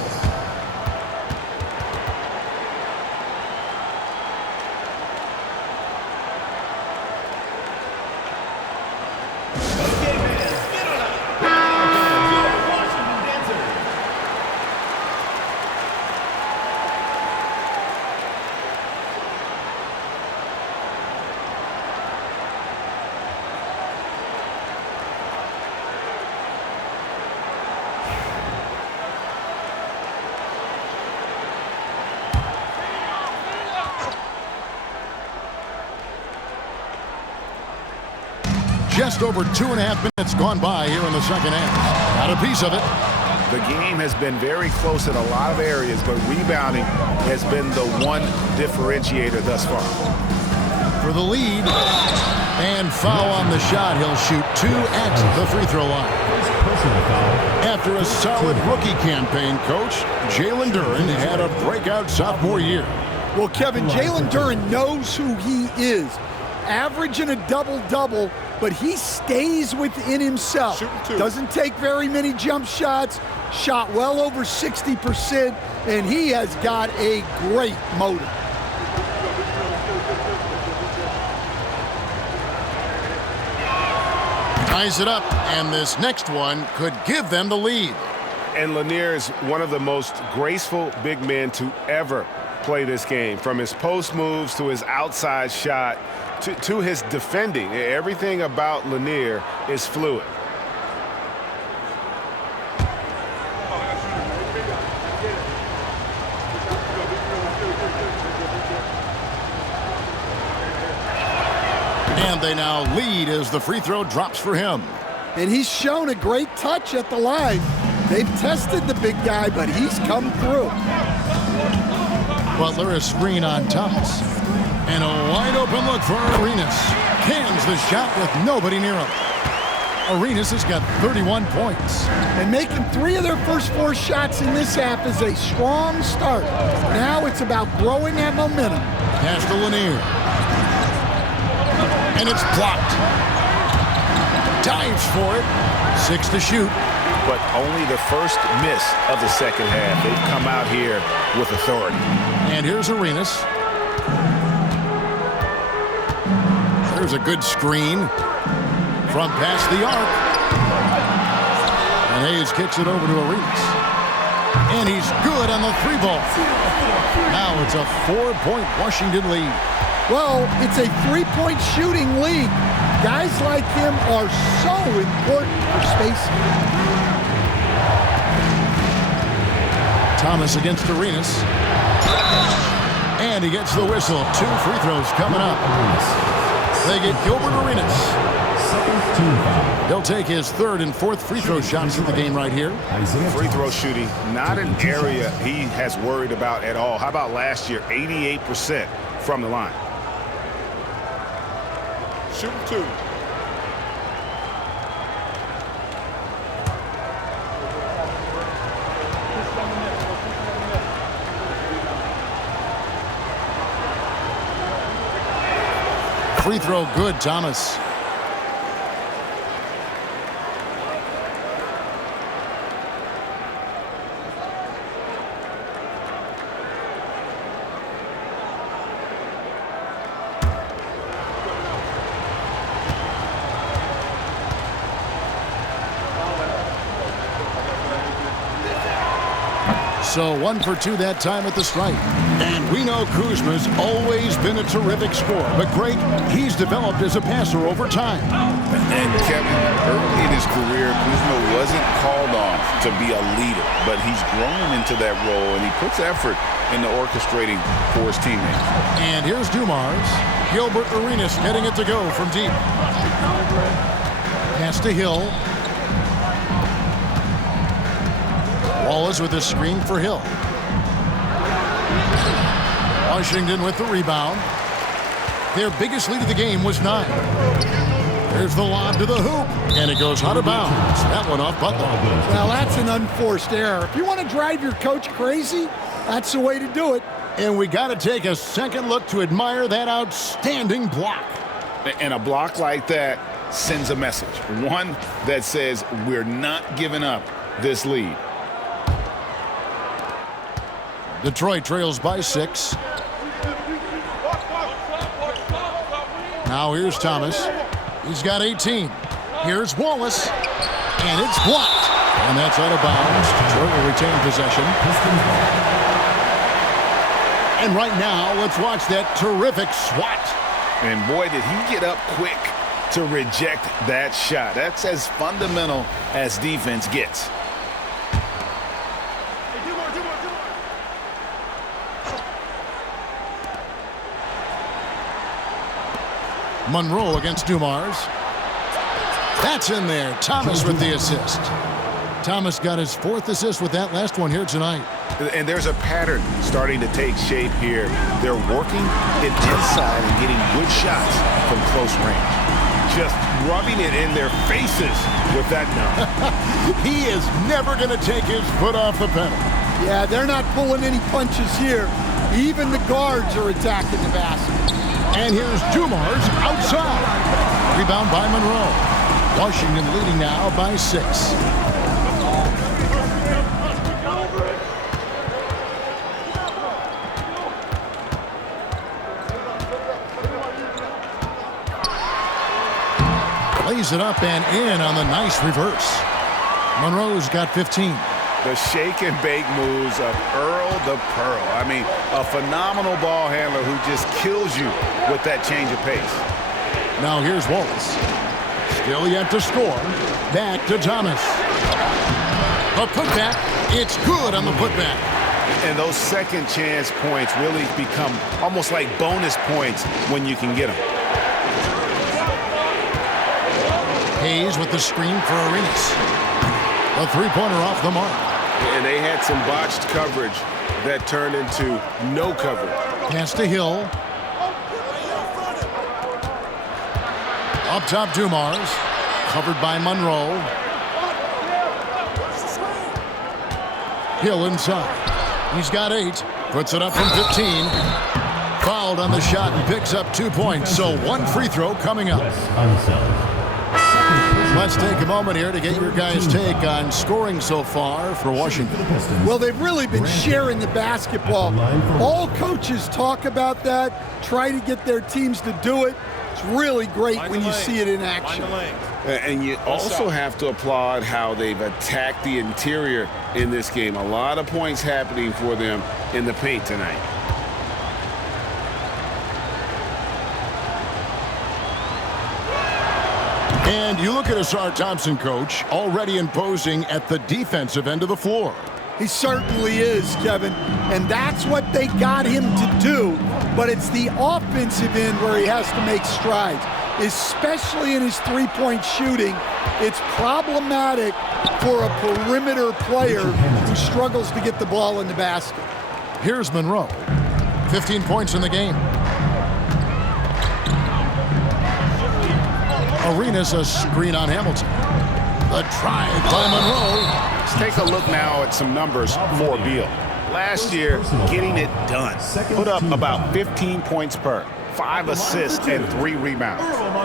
Just over 2.5 minutes gone by here in the second half. Got a piece of it. The game has been very close in a lot of areas, but rebounding has been the one differentiator thus far. For the lead, and foul on the shot. He'll shoot 2 at the free throw line. After a solid rookie campaign, Coach, Jalen Duren had a breakout sophomore year. Well, Kevin, Jalen Duren knows who he is. Averaging a double-double, but he stays within himself. Doesn't take very many jump shots, shot well over 60%, and he has got a great motor. Ties it up, and this next one could give them the lead. And Lanier is one of the most graceful big men to ever play this game. From his post moves to his outside shot to his defending. Everything about Lanier is fluid. And they now lead as the free throw drops for him. And he's shown a great touch at the line. They've tested the big guy, but he's come through. Butler, a screen on Thomas. And a wide open look for Arenas. Cans the shot with nobody near him. Arenas has got 31 points. And making 3 of their first 4 shots in this half is a strong start. Now it's about growing that momentum. Pass to Lanier. And it's blocked. Dives for it. 6 to shoot. But only the first miss of the second half. They've come out here with authority. And here's Arenas. There's a good screen from past the arc. And Hayes kicks it over to Arenas. And he's good on the 3-ball. Now it's a 4-point Washington lead. Well, it's a 3-point shooting league. Guys like him are so important for spacing. Thomas against Arenas. And he gets the whistle. 2 free throws coming up. They get Gilbert Arenas. He'll take his 3rd and 4th free throw shots in the game right here. Free throw shooting, not an area he has worried about at all. How about last year? 88% from the line. Shooting 2. Free throw good, Thomas. So 1 for 2 that time at the stripe. And we know Kuzma's always been a terrific scorer. But, Greg, he's developed as a passer over time. And Kevin, early in his career, Kuzma wasn't called on to be a leader. But he's grown into that role, and he puts effort into orchestrating for his teammates. And here's Dumars. Gilbert Arenas getting it to go from deep. Pass to Hill. Wallace with a screen for Hill. Washington with the rebound. Their biggest lead of the game was 9. There's the lob to the hoop, and it goes out of bounds. That one off Butler. Well, that's an unforced error. If you want to drive your coach crazy, that's the way to do it. And we got to take a second look to admire that outstanding block. And a block like that sends a message. One that says we're not giving up this lead. Detroit trails by 6. Now here's Thomas. He's got 18. Here's Wallace. And it's blocked. And that's out of bounds. Detroit will retain possession. And right now, let's watch that terrific swat. And boy, did he get up quick to reject that shot. That's as fundamental as defense gets. Monroe against Dumars. That's in there. Thomas with the assist. Thomas got his 4th assist with that last one here tonight. And there's a pattern starting to take shape here. They're working it inside and getting good shots from close range. Just rubbing it in their faces with that number. He is never going to take his foot off the pedal. Yeah, they're not pulling any punches here. Even the guards are attacking the basket. And here's Dumars outside. Rebound by Monroe. Washington leading now by 6. Lays it up and in on the nice reverse. Monroe's got 15. The shake and bake moves of Earl the Pearl. I mean, a phenomenal ball handler who just kills you with that change of pace. Now here's Wallace. Still yet to score. Back to Thomas. A putback. It's good on the putback. And those second chance points really become almost like bonus points when you can get them. Hayes with the screen for Arenas. A three-pointer off the mark. And they had some botched coverage that turned into no coverage. Pass to Hill. Up top, Dumars. Covered by Monroe. Hill inside. He's got 8. Puts it up from 15. Fouled on the shot and picks up 2 points. So 1 free throw coming up. Let's take a moment here to get your guys' take on scoring so far for Washington. Well, they've really been sharing the basketball. All coaches talk about that, try to get their teams to do it. It's really great when you see it in action. And you also have to applaud how they've attacked the interior in this game. A lot of points happening for them in the paint tonight. And you look at Asar Thompson, coach, already imposing at the defensive end of the floor. He certainly is, Kevin. And that's what they got him to do. But it's the offensive end where he has to make strides, especially in his three-point shooting. It's problematic for a perimeter player who struggles to get the ball in the basket. Here's Monroe. 15 points in the game. Arenas a screen on Hamilton. The drive by Monroe. Let's take a look now at some numbers for Beal. Last year, getting it done. Put up about 15 points per, 5 assists and 3 rebounds.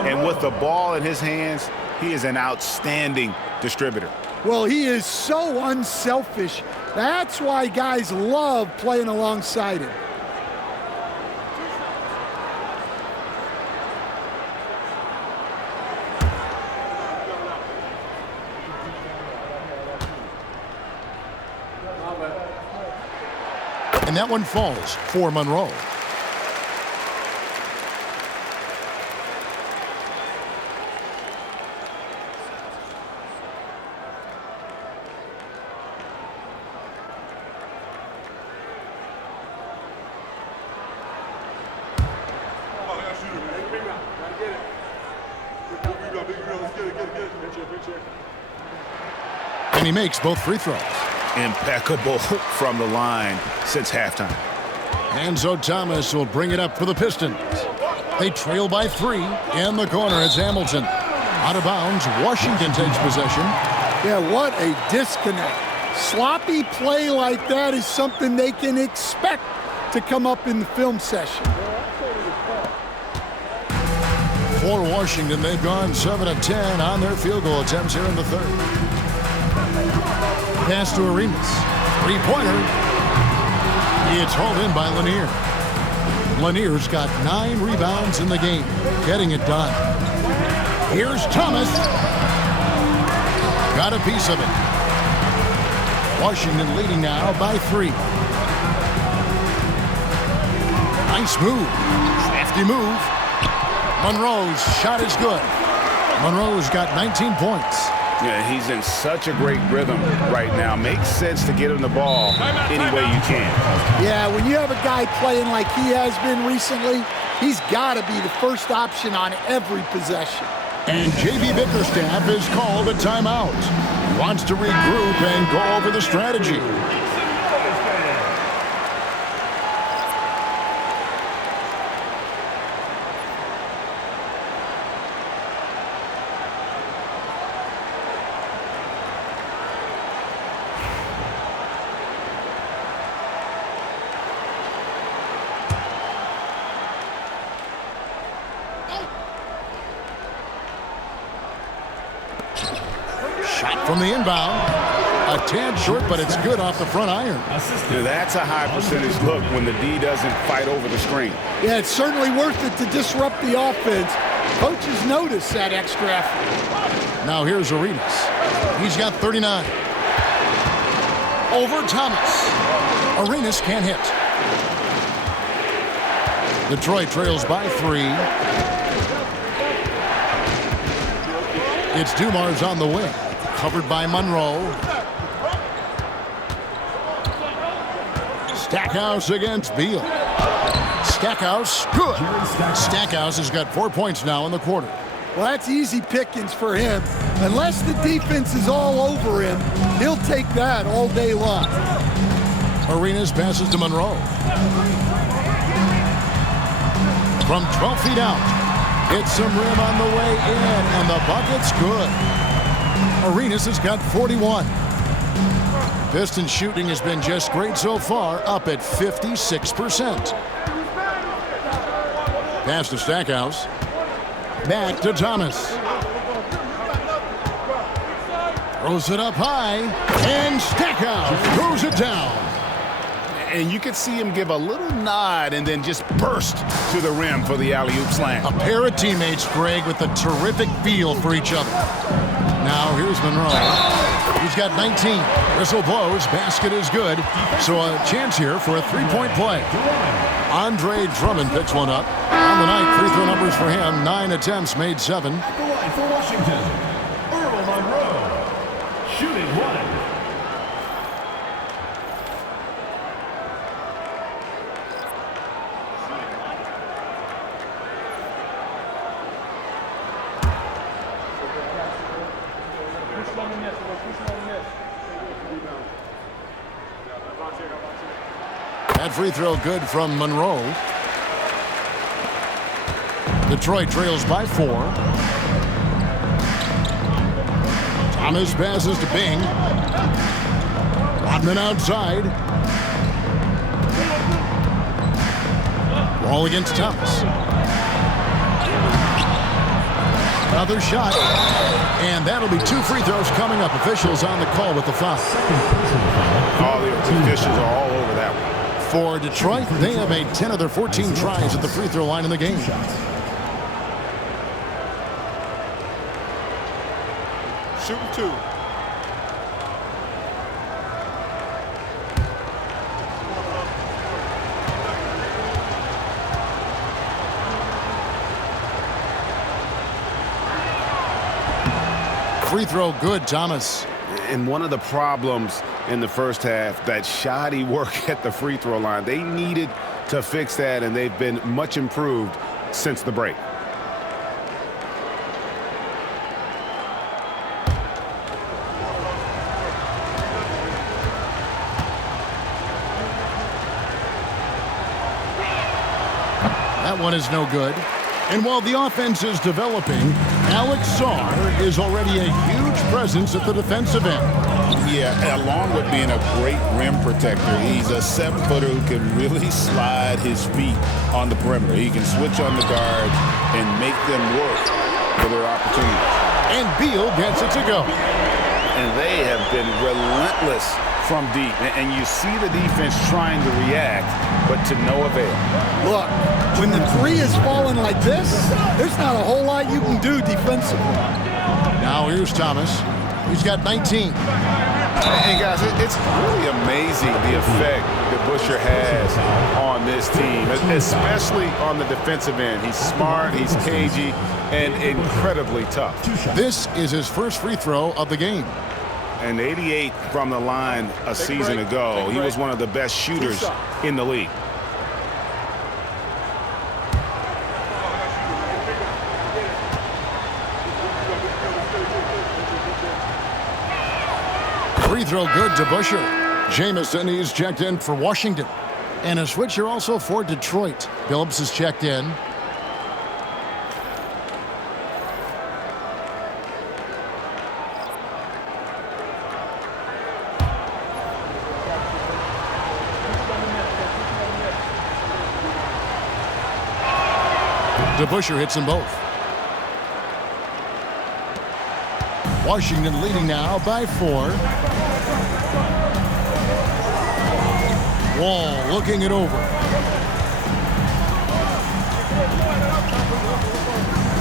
And with the ball in his hands, he is an outstanding distributor. Well, he is so unselfish. That's why guys love playing alongside him. And that one falls for Monroe. And he makes both free throws. Impeccable from the line since halftime. Enzo Thomas will bring it up for the Pistons. They trail by 3. In the corner, it's Hamilton. Out of bounds, Washington takes possession. Yeah, what a disconnect. Sloppy play like that is something they can expect to come up in the film session. For Washington, they've gone 7 of 10 on their field goal attempts here in the third. Pass to Arenas. Three-pointer. It's hauled in by Lanier. Lanier's got 9 rebounds in the game, getting it done. Here's Thomas. Got a piece of it. Washington leading now by 3. Nice move. Crafty move. Monroe's shot is good. Monroe's got 19 points. Yeah, he's in such a great rhythm right now. Makes sense to get him the ball any way you can. Yeah, when you have a guy playing like he has been recently, he's got to be the first option on every possession. And J.B. Bickerstaff is called a timeout. He wants to regroup and go over the strategy. From the inbound, a tad short, but it's good off the front iron. That's a high percentage look when the D doesn't fight over the screen. Yeah, it's certainly worth it to disrupt the offense. Coaches notice that extra effort. Now here's Arenas. He's got 39. Over Thomas. Arenas can't hit. Detroit trails by 3. It's Dumars on the wing. Covered by Monroe. Stackhouse against Beal. Stackhouse, good. Stackhouse has got 4 points now in the quarter. Well, that's easy pickings for him. Unless the defense is all over him, he'll take that all day long. Arenas passes to Monroe. From 12 feet out. Hits some rim on the way in, and the bucket's good. Arenas has got 41. Pistons shooting has been just great so far, up at 56%. Pass to Stackhouse. Back to Thomas. Throws it up high, and Stackhouse throws it down. And you could see him give a little nod and then just burst to the rim for the alley-oop slam. A pair of teammates, Greg, with a terrific feel for each other. Now here's Monroe. He's got 19. Whistle blows. Basket is good. So a chance here for a three-point play. Andre Drummond picks one up. On the night, free throw numbers for him. 9 attempts, made 7. At the line for Washington, Earl Monroe, shooting 1. That free throw good from Monroe. Detroit trails by 4. Thomas passes to Bing. Rodman outside. Ball against Thomas. Another shot. And that'll be 2 free throws coming up. Officials on the call with the foul. All the officials are all over that one. For Detroit, they have made 10 of their 14 tries at the free throw line in the game. Shooting 2. Free throw good, Thomas. And one of the problems in the first half, that shoddy work at the free throw line. They needed to fix that, and they've been much improved since the break. That one is no good. And while the offense is developing, Alex Sarr is already a huge presence at the defensive end. Yeah, along with being a great rim protector, he's a 7-footer who can really slide his feet on the perimeter. He can switch on the guards and make them work for their opportunities. And Beal gets it to go. And they have been relentless from deep. And you see the defense trying to react, but to no avail. Look, when the three is falling like this, there's not a whole lot you can do defensively. Now here's Thomas. He's got 19. And guys, it's really amazing the effect that Busher has on this team, especially on the defensive end. He's smart, he's cagey, and incredibly tough. This is his first free throw of the game. And 88 from the line a season ago. He was one of the best shooters in the league. Free throw good to Busher. Jamison is checked in for Washington. And a switcher also for Detroit. Phillips is checked in. DeBusschere hits them both. Washington leading now by 4. Wall looking it over.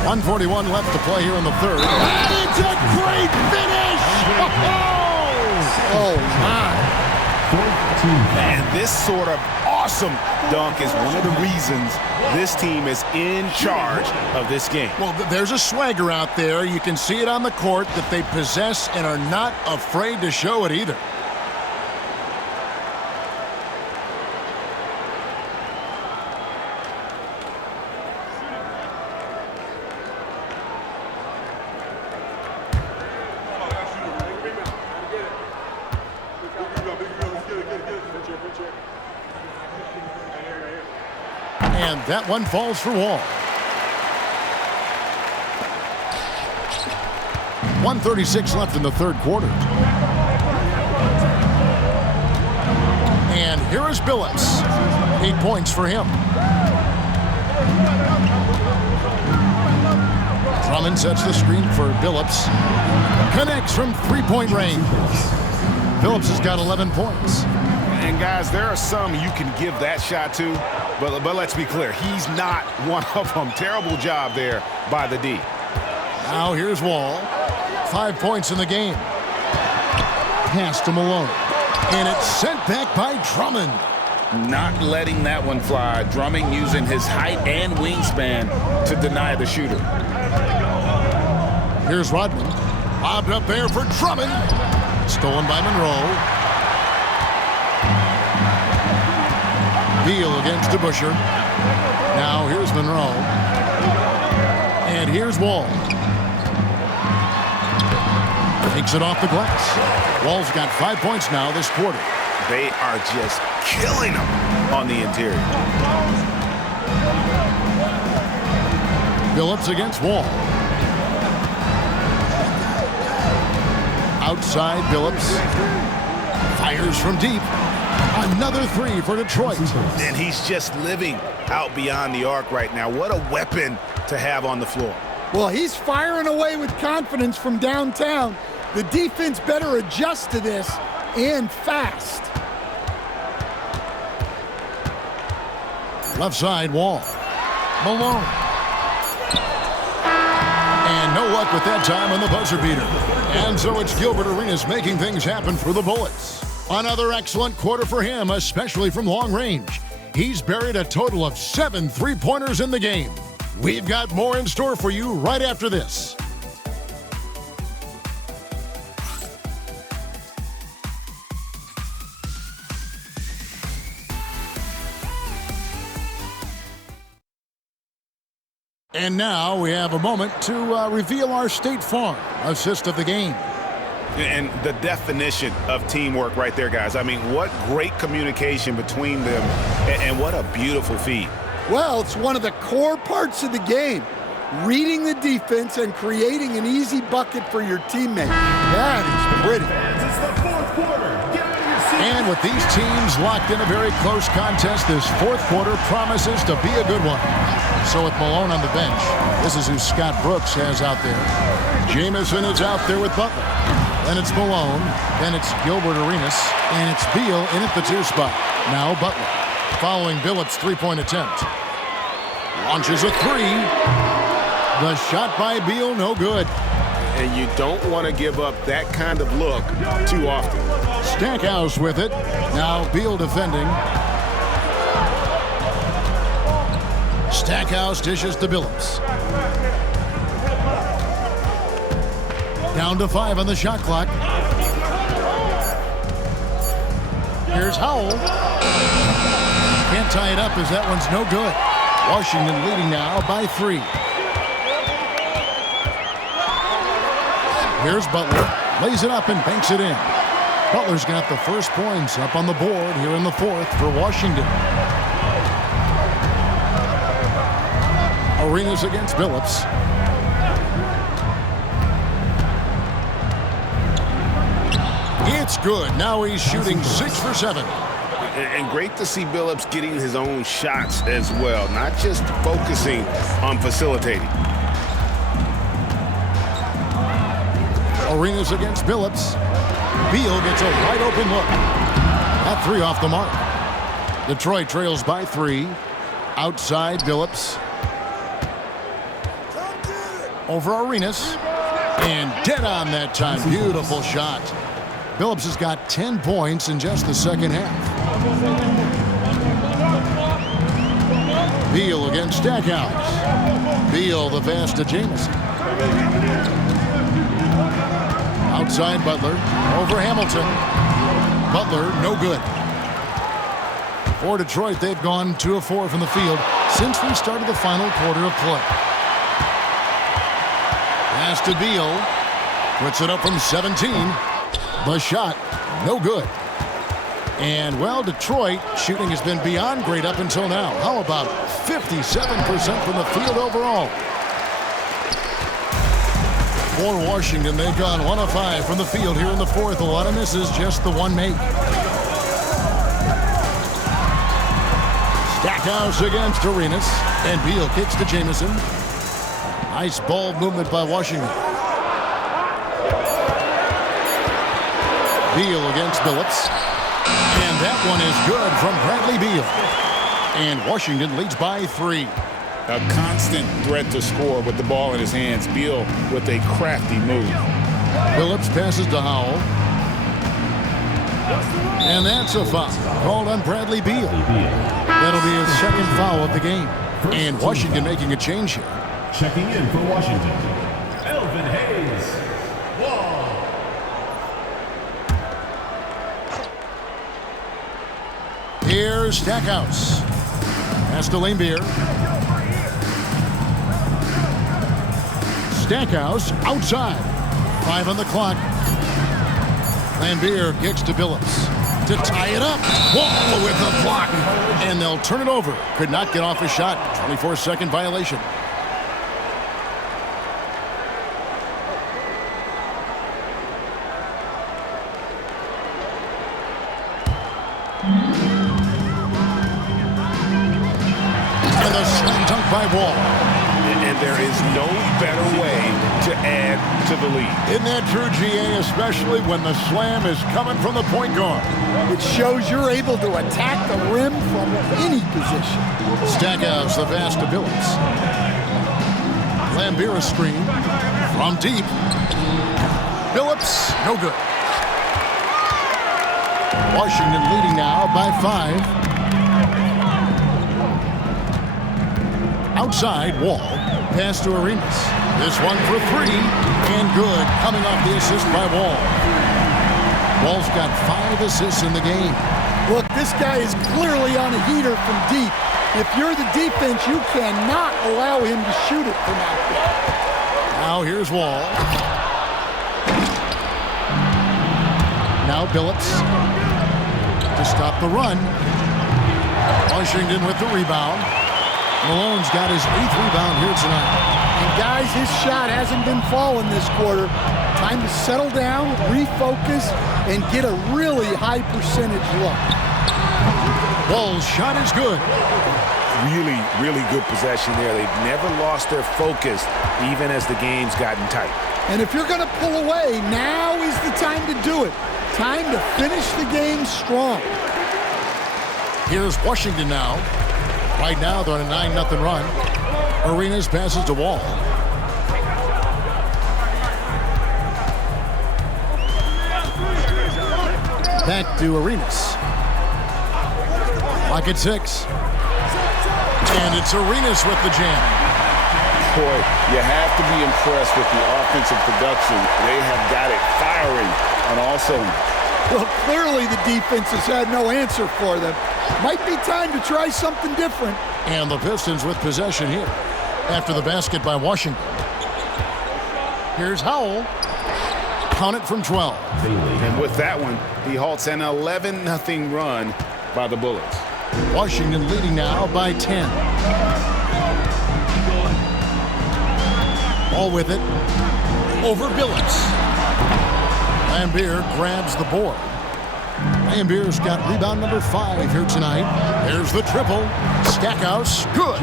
1:41 left to play here in the third. And it's a great finish! Oh my. And this sort of awesome dunk is one of the reasons this team is in charge of this game. Well, there's a swagger out there. You can see it on the court that they possess and are not afraid to show it either. And that one falls for Wall. 1:36 left in the third quarter. And here is Billups. 8 points for him. Drummond sets the screen for Billups. Connects from three-point range. Billups has got 11 points. And guys, there are some you can give that shot to, but let's be clear, he's not one of them. Terrible job there by the D. Now here's Wall. 5 points in the game. Pass to Malone. And it's sent back by Drummond. Not letting that one fly. Drummond using his height and wingspan to deny the shooter. Here's Rodman. Lobbed up there for Drummond. Stolen by Monroe. Beal against DeBusschere. Now here's Monroe. And here's Wall. Takes it off the glass. Wall's got 5 points now this quarter. They are just killing them on the interior. Billups against Wall. Outside Billups. Fires from deep. Another three for Detroit. And he's just living out beyond the arc right now. What a weapon to have on the floor. Well, he's firing away with confidence from downtown. The defense better adjust to this, and fast. Left side, Wall. Malone. And no luck with that time on the buzzer beater. And so it's Gilbert Arenas making things happen for the Bullets. Another excellent quarter for him, especially from long range. He's buried a total of 7 three-pointers in the game. We've got more in store for you right after this. And now we have a moment to reveal our State Farm assist of the game. And the definition of teamwork right there, guys. I mean, what great communication between them, and what a beautiful feed. Well, it's one of the core parts of the game. Reading the defense and creating an easy bucket for your teammate. That is pretty. It's the fourth quarter. Get out of your seat. And with these teams locked in a very close contest, this fourth quarter promises to be a good one. So with Malone on the bench, this is who Scott Brooks has out there. Jamison is out there with Butler. Then it's Malone. Then it's Gilbert Arenas. And it's Beal in at the 2 spot. Now Butler. Following Billups' three-point attempt. Launches a 3. The shot by Beal, no good. And you don't want to give up that kind of look too often. Stackhouse with it. Now Beal defending. Stackhouse dishes to Billups. Down to 5 on the shot clock. Here's Howell. Can't tie it up as that one's no good. Washington leading now by 3. Here's Butler. Lays it up and banks it in. Butler's got the first points up on the board here in the fourth for Washington. Arenas against Billups. It's good. Now he's shooting 6 for 7. And great to see Billups getting his own shots as well, not just focusing on facilitating. Arenas against Billups. Beal gets a wide open look. That 3 off the mark. Detroit trails by 3. Outside Billups. Over Arenas. And dead on that time. Beautiful shot. Billups has got 10 points in just the second half. Beal against Stackhouse. Beal the pass to Jamison. Outside Butler. Over Hamilton. Butler, no good. For Detroit, they've gone 2 of 4 from the field since we started the final quarter of play. Pass to Beal. Puts it up from 17. The shot, no good. And, well, Detroit shooting has been beyond great up until now. How about 57% from the field overall? For Washington, they've gone 1 of 5 from the field here in the fourth. A lot of misses, just the 1 make. Stackhouse against Arenas. And Beal kicks to Jamison. Nice ball movement by Washington. Beal against Billups. And that one is good from Bradley Beal. And Washington leads by 3. A constant threat to score with the ball in his hands. Beal with a crafty move. Billups passes to Howell. And that's a foul called on Bradley Beal. That'll be his second foul of the game. And Washington making a change here. Checking in for Washington, Elvin Hayes. Wall. Here's Stackhouse. Pass to Laimbeer. Stackhouse outside. 5 on the clock. Laimbeer kicks to Billups to tie it up. Wall with the block. And they'll turn it over. Could not get off a shot. 24-second violation. And the slam dunk by Wall. And there is no better way to add to the lead. Isn't that true, GA, especially when the slam is coming from the point guard? It shows you're able to attack the rim from any position. Stackhouse the pass to Billups. Laimbeer screen from deep. Billups, no good. Washington leading now by 5. Outside, Wall. Pass to Arenas. This one for 3. And good. Coming off the assist by Wall. Wall's got 5 assists in the game. Look, this guy is clearly on a heater from deep. If you're the defense, you cannot allow him to shoot it from out there. Now here's Wall. Now Billups to stop the run. Washington with the rebound. Malone's got his 8th rebound here tonight. And guys, his shot hasn't been falling this quarter. Time to settle down, refocus, and get a really high percentage look. Wall's shot is good. Really, really good possession there. They've never lost their focus, even as the game's gotten tight. And if you're going to pull away, now is the time to do it. Time to finish the game strong. Here's Washington now. Right now, they're on a 9-0 run. Arenas passes to Wall. Back to Arenas. Clock at 6. And it's Arenas with the jam. Boy, you have to be impressed with the offensive production. They have got it firing on all cylinders. Well, clearly the defense has had no answer for them. Might be time to try something different. And the Pistons with possession here after the basket by Washington. Here's Howell. Count it from 12. And with that one, he halts an 11-0 run by the Bullets. Washington leading now by 10. Ball with it. Over Billups. Lambeer grabs the board. Lambeer's got rebound number 5 here tonight. There's the triple. Stackhouse, good.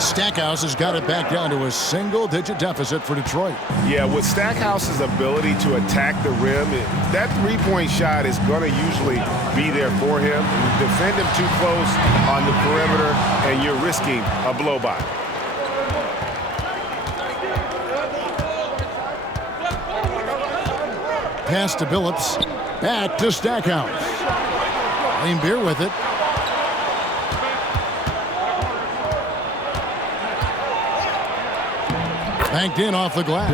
Stackhouse has got it back down to a single-digit deficit for Detroit. Yeah, with Stackhouse's ability to attack the rim, that three-point shot is going to usually be there for him. Defend him too close on the perimeter, and you're risking a blow-by. Pass to Billups. Back to Stackhouse. Lambeer with it. Banked in off the glass.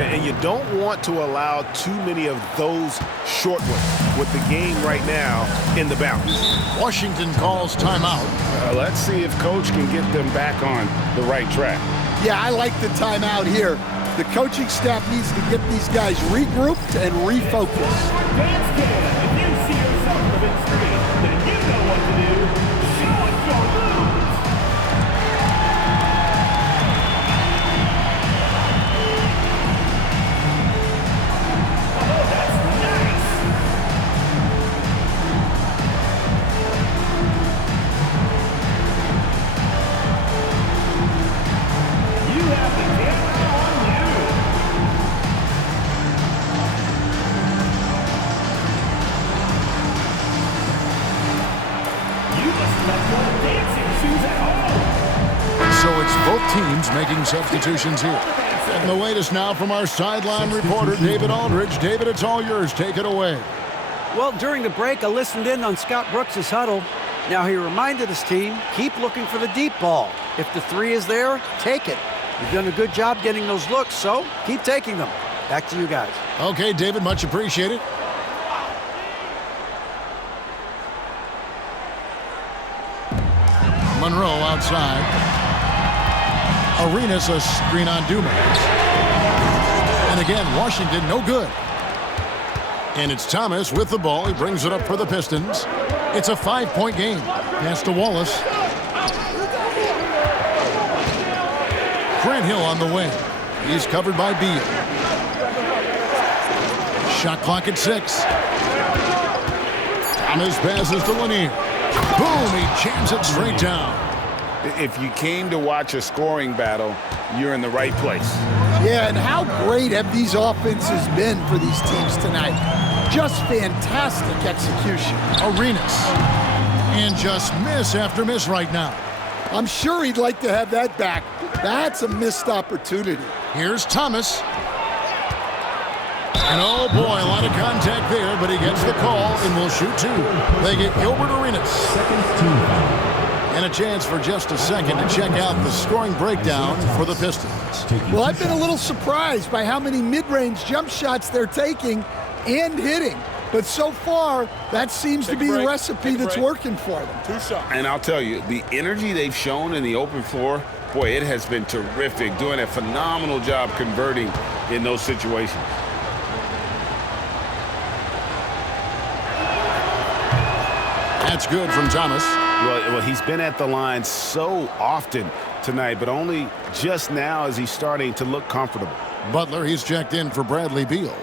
And you don't want to allow too many of those short ones with the game right now in the balance. Washington calls timeout. Let's see if Coach can get them back on the right track. Yeah, I like the timeout here. The coaching staff needs to get these guys regrouped and refocused. If you see yourself on the big screen, then you know what to do. Show us your moves. Oh, that's nice. You have the camera on you. So it's both teams making substitutions here. And the latest now from our sideline reporter, David Aldridge. David, it's all yours. Take it away. Well, during the break, I listened in on Scott Brooks' huddle. Now he reminded his team, keep looking for the deep ball. If the 3 is there, take it. You've done a good job getting those looks, so keep taking them. Back to you guys. Okay, David, much appreciated. Monroe outside. Arenas a screen on Dumas. And again, Washington no good. And it's Thomas with the ball. He brings it up for the Pistons. It's a 5-point game. Pass to Wallace. Grant Hill on the wing. He's covered by Beal. Shot clock at 6. Thomas passes to Lanier. Boom, he jams it straight down. If you came to watch a scoring battle, you're in the right place. Yeah, and how great have these offenses been for these teams tonight? Just fantastic execution. Arenas. And just miss after miss right now. I'm sure he'd like to have that back. That's a missed opportunity. Here's Thomas. And oh boy, a lot of contact there, but he gets the call and will shoot 2. They get Gilbert Arenas. And a chance for just a second to check out the scoring breakdown for the Pistons. Well, I've been a little surprised by how many mid-range jump shots they're taking and hitting. But so far, that seems to be the recipe that's working for them. 2 shots. And I'll tell you, the energy they've shown in the open floor, boy, it has been terrific, doing a phenomenal job converting in those situations. That's good from Thomas. Well, he's been at the line so often tonight, but only just now is he starting to look comfortable. Butler, he's checked in for Bradley Beal.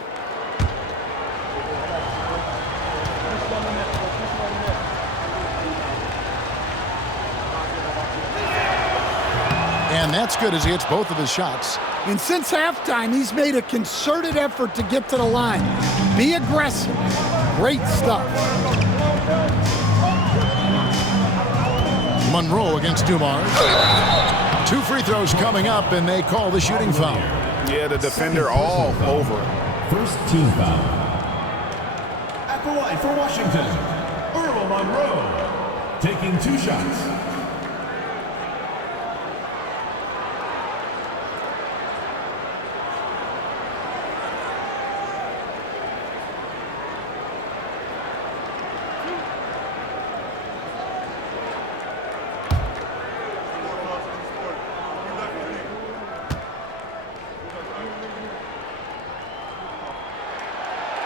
And that's good as he hits both of his shots. And since halftime, he's made a concerted effort to get to the line. Be aggressive. Great stuff. Monroe against Dumars. 2 free throws coming up, and they call the shooting foul. Yeah, the defender all over it. First team foul. At the line for Washington, Earl Monroe, taking 2 shots.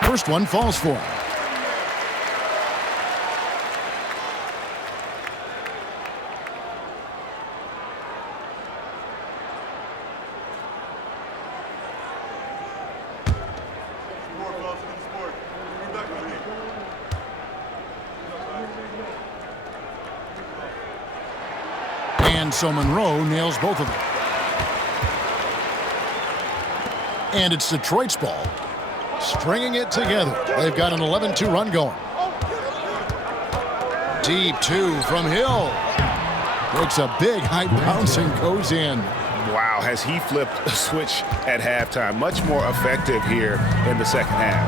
First one falls for him. And so Monroe nails both of them. And it's Detroit's ball. Stringing it together. They've got an 11-2 run going. Deep 2 from Hill. Makes a big high bounce and goes in. Wow, has he flipped a switch at halftime. Much more effective here in the second half.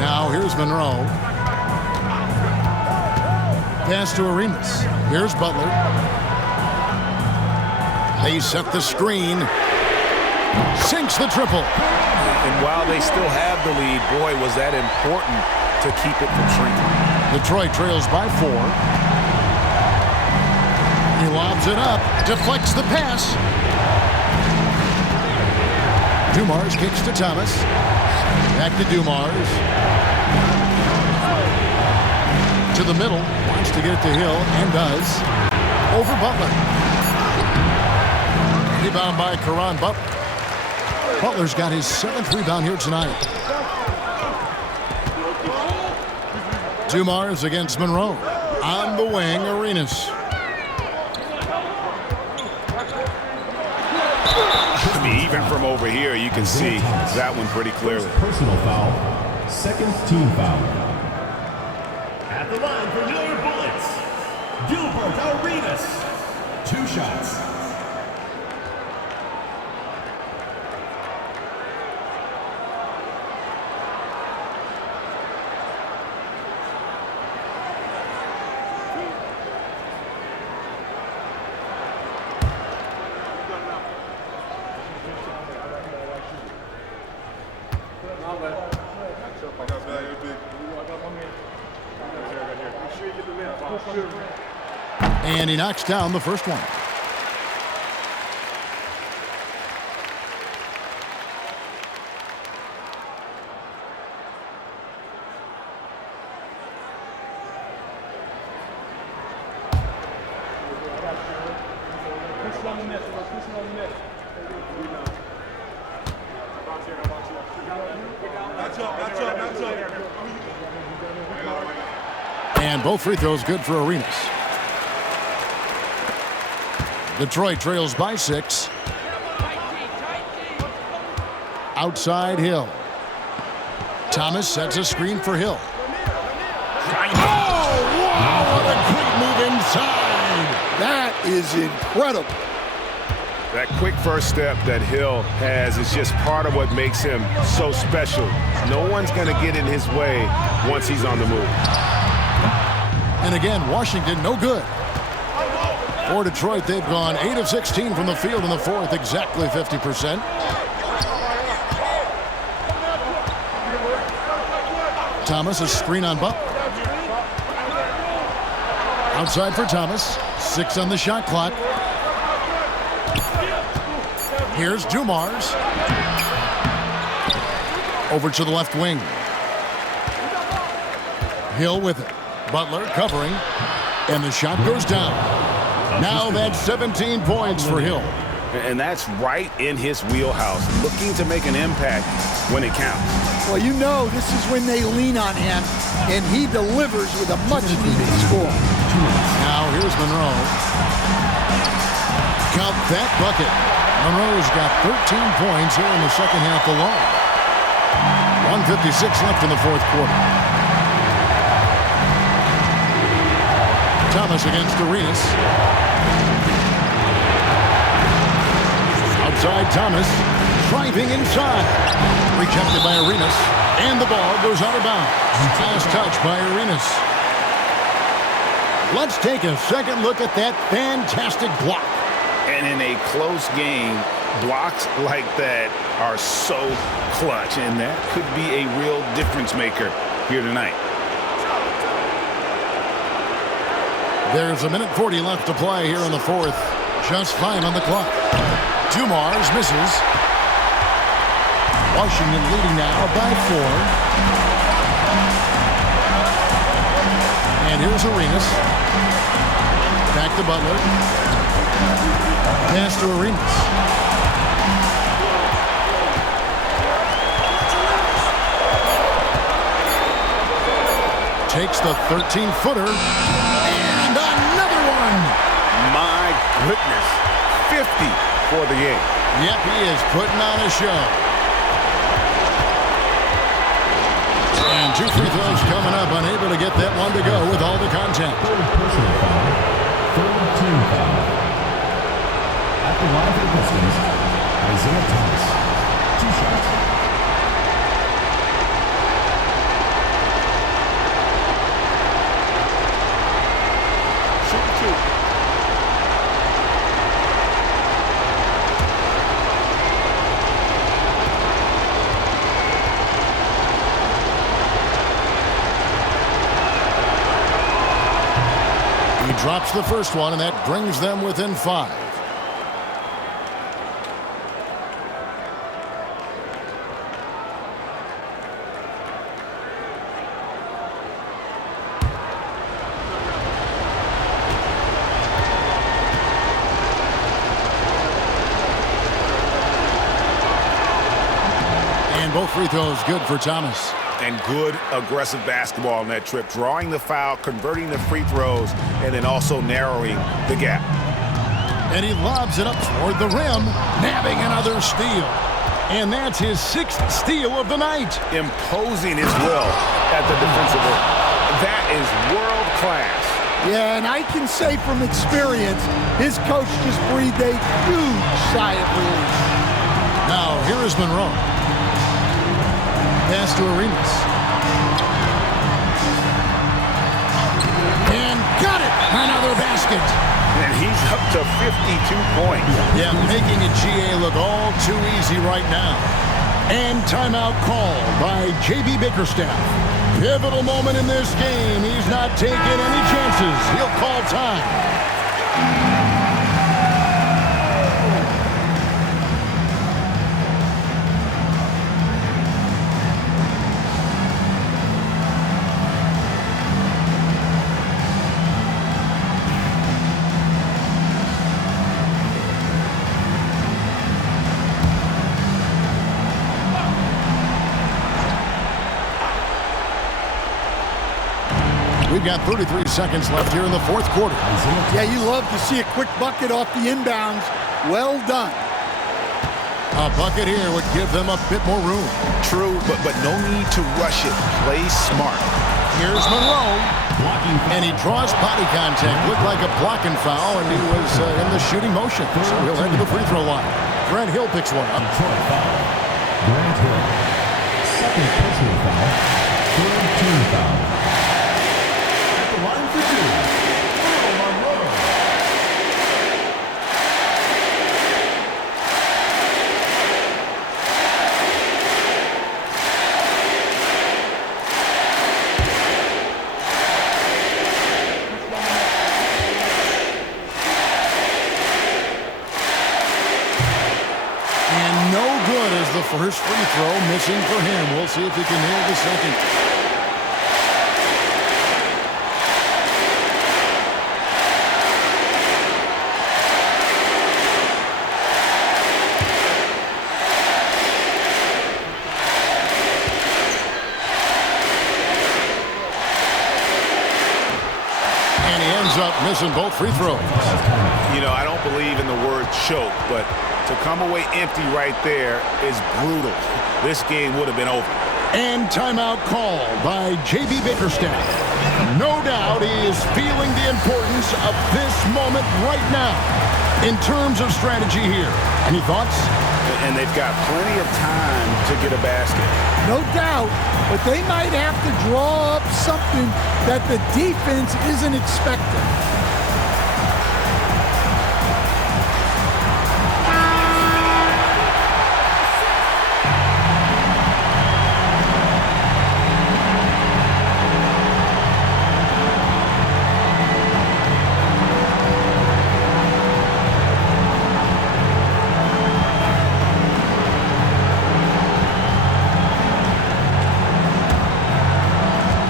Now here's Monroe. Pass to Arenas. Here's Butler. They set the screen. Sinks the triple. And while they still have the lead, boy, was that important to keep it from shrinking. Detroit trails by 4. He lobs it up, deflects the pass. Dumars kicks to Thomas. Back to Dumars. To the middle, wants to get it to Hill, and does. Over Butler. Rebound by Caron Butler. Butler's got his 7th rebound here tonight. Dumars against Monroe. On the wing, Arenas. Even from over here, you can see that one pretty clearly. Personal foul, second team foul. At the line for New York Bullets, Gilbert Arenas, 2 shots. And he knocks down the first one. And both free throws good for Arenas. Detroit trails by 6. Outside Hill. Thomas sets a screen for Hill. Oh, wow, what a great move inside. That is incredible. That quick first step that Hill has is just part of what makes him so special. No one's going to get in his way once he's on the move. And again, Washington no good. For Detroit, they've gone 8 of 16 from the field in the 4th, exactly 50%. Thomas, a screen on Butler. Outside for Thomas. 6 on the shot clock. Here's Dumars. Over to the left wing. Hill with it. Butler covering. And the shot goes down. Now that's 17 points for Hill. And that's right in his wheelhouse, looking to make an impact when it counts. Well, you know this is when they lean on him, and he delivers with a much-needed score. Now here's Monroe. Count that bucket. Monroe's got 13 points here in the second half alone. 1:56 left in the fourth quarter. Thomas against Arenas. Outside Thomas, driving inside. Rejected by Arenas, and the ball goes out of bounds. Last touch by Arenas. Let's take a second look at that fantastic block. And in a close game, blocks like that are so clutch, and that could be a real difference maker here tonight. There's 1:40 left to play here in the fourth. Just 5 on the clock. Dumars misses. Washington leading now by 4. And here's Arenas. Back to Butler. Pass to Arenas. Takes the 13-footer. And another one. My goodness. 50 for the game. Yep, he is putting on a show. And 2 free throws coming up. Unable to get that one to go with all the contact. Third personal foul. Third team foul. At the line for the Pistons, Isaiah Thomas. 2 shots. Drops the first one, and that brings them within 5. And both free throws good for Thomas. And good aggressive basketball on that trip, drawing the foul, converting the free throws, and then also narrowing the gap. And he lobs it up toward the rim, nabbing another steal. And that's his 6th steal of the night. Imposing his will at the defensive rim. That is world class. Yeah, and I can say from experience, his coach just breathed a huge sigh of relief. Now, here is Monroe. Pass to Arenas. And got it! Another basket. And he's up to 52 points. Yeah, making a GA look all too easy right now. And timeout called by J.B. Bickerstaff. Pivotal moment in this game. He's not taking any chances. He'll call time. We've got 33 seconds left here in the fourth quarter. Yeah, you love to see a quick bucket off the inbounds. Well done. A bucket here would give them a bit more room. True, but no need to rush it. Play smart. Here's Monroe. And he draws body contact. Looked like a blocking foul, and he was in the shooting motion. So he'll head to the free throw line. Grant Hill picks one up. Grant Hill. Second personal foul. Third team foul. Line for 2. Monroe. First free throw missing for him. We'll see if he can nail the second. And he ends up missing both free throws. You know, I don't believe in the word choke, but to come away empty right there is brutal. This game would have been over. And timeout called by J.B. Bickerstaff. No doubt he is feeling the importance of this moment right now in terms of strategy here. Any thoughts? And they've got plenty of time to get a basket. No doubt, but they might have to draw up something that the defense isn't expecting.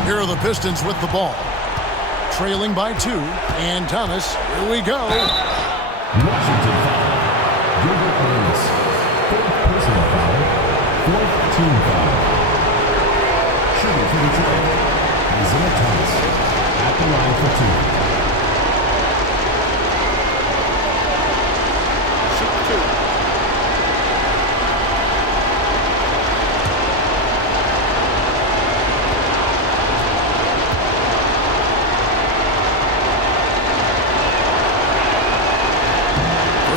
Here are the Pistons with the ball. Trailing by 2. And Thomas, here we go. Washington foul. Gilbert Arenas. Fourth personal foul. Fourth team foul. Shooting for Detroit. Isaiah Thomas. At the line for 2.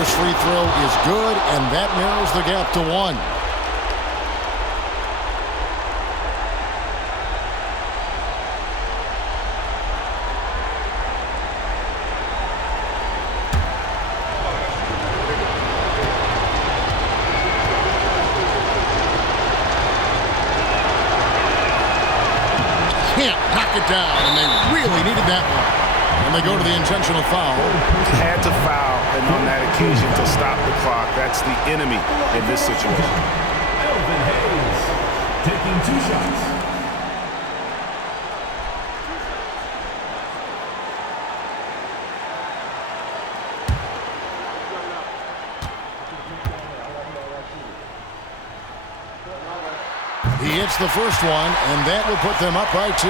First free throw is good, and that narrows the gap to 1. Can't knock it down, and they really needed that one. And they go to the intentional foul. Had to foul, and on that occasion to stop the clock. That's the enemy in this situation. Elvin Hayes taking 2 shots. He hits the first one, and that will put them up by 2.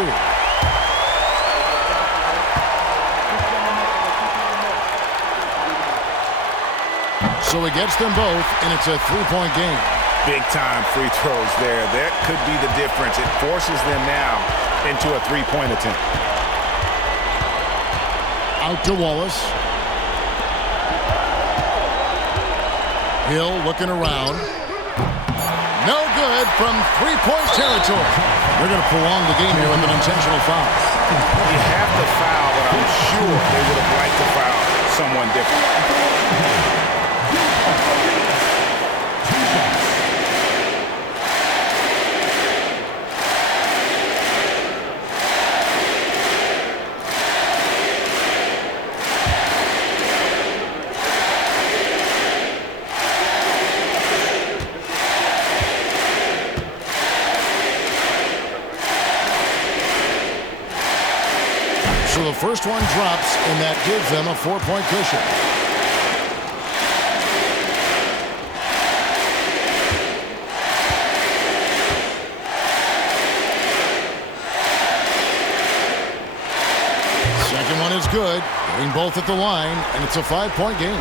So he gets them both, and it's a 3-point game. Big-time free throws there. That could be the difference. It forces them now into a 3-point attempt. Out to Wallace. Hill looking around. No good from 3-point territory. They're going to prolong the game here with an intentional foul. You have to foul, but I'm sure they would have liked to foul someone different. So the first one drops, and that gives them a 4-point cushion. Second one is good, getting both at the line, and it's a 5-point game.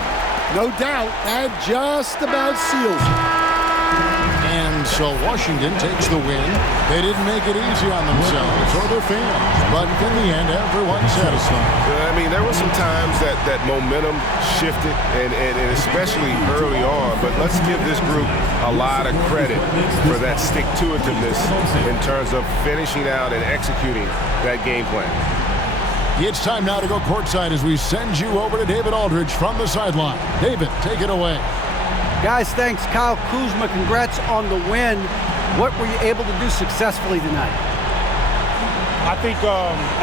No doubt, that just about seals it. And so Washington takes the win. They didn't make it easy on themselves or their fans, but in the end, everyone's satisfied. I mean, there were some times that momentum shifted, and especially early on, but let's give this group a lot of credit for that stick-to-itiveness in terms of finishing out and executing that game plan. It's time now to go courtside as we send you over to David Aldridge from the sideline. David, take it away. Guys, thanks. Kyle Kuzma, congrats on the win. What were you able to do successfully tonight? I think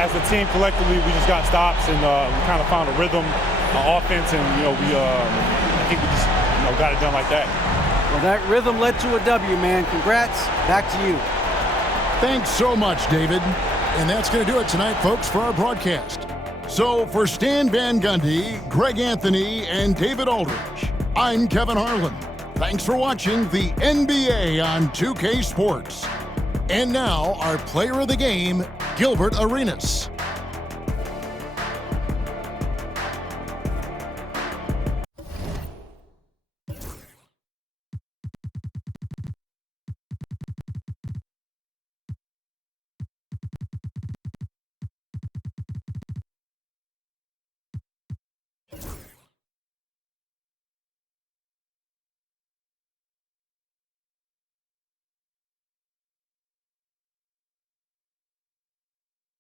as a team collectively, we just got stops and we kind of found a rhythm on offense, and I think we just got it done like that. Well, that rhythm led to a W, man. Congrats. Back to you. Thanks so much, David. And that's going to do it tonight, folks, for our broadcast. So for Stan Van Gundy, Greg Anthony, and David Aldridge, I'm Kevin Harlan. Thanks for watching the NBA on 2K Sports. And now, our player of the game, Gilbert Arenas.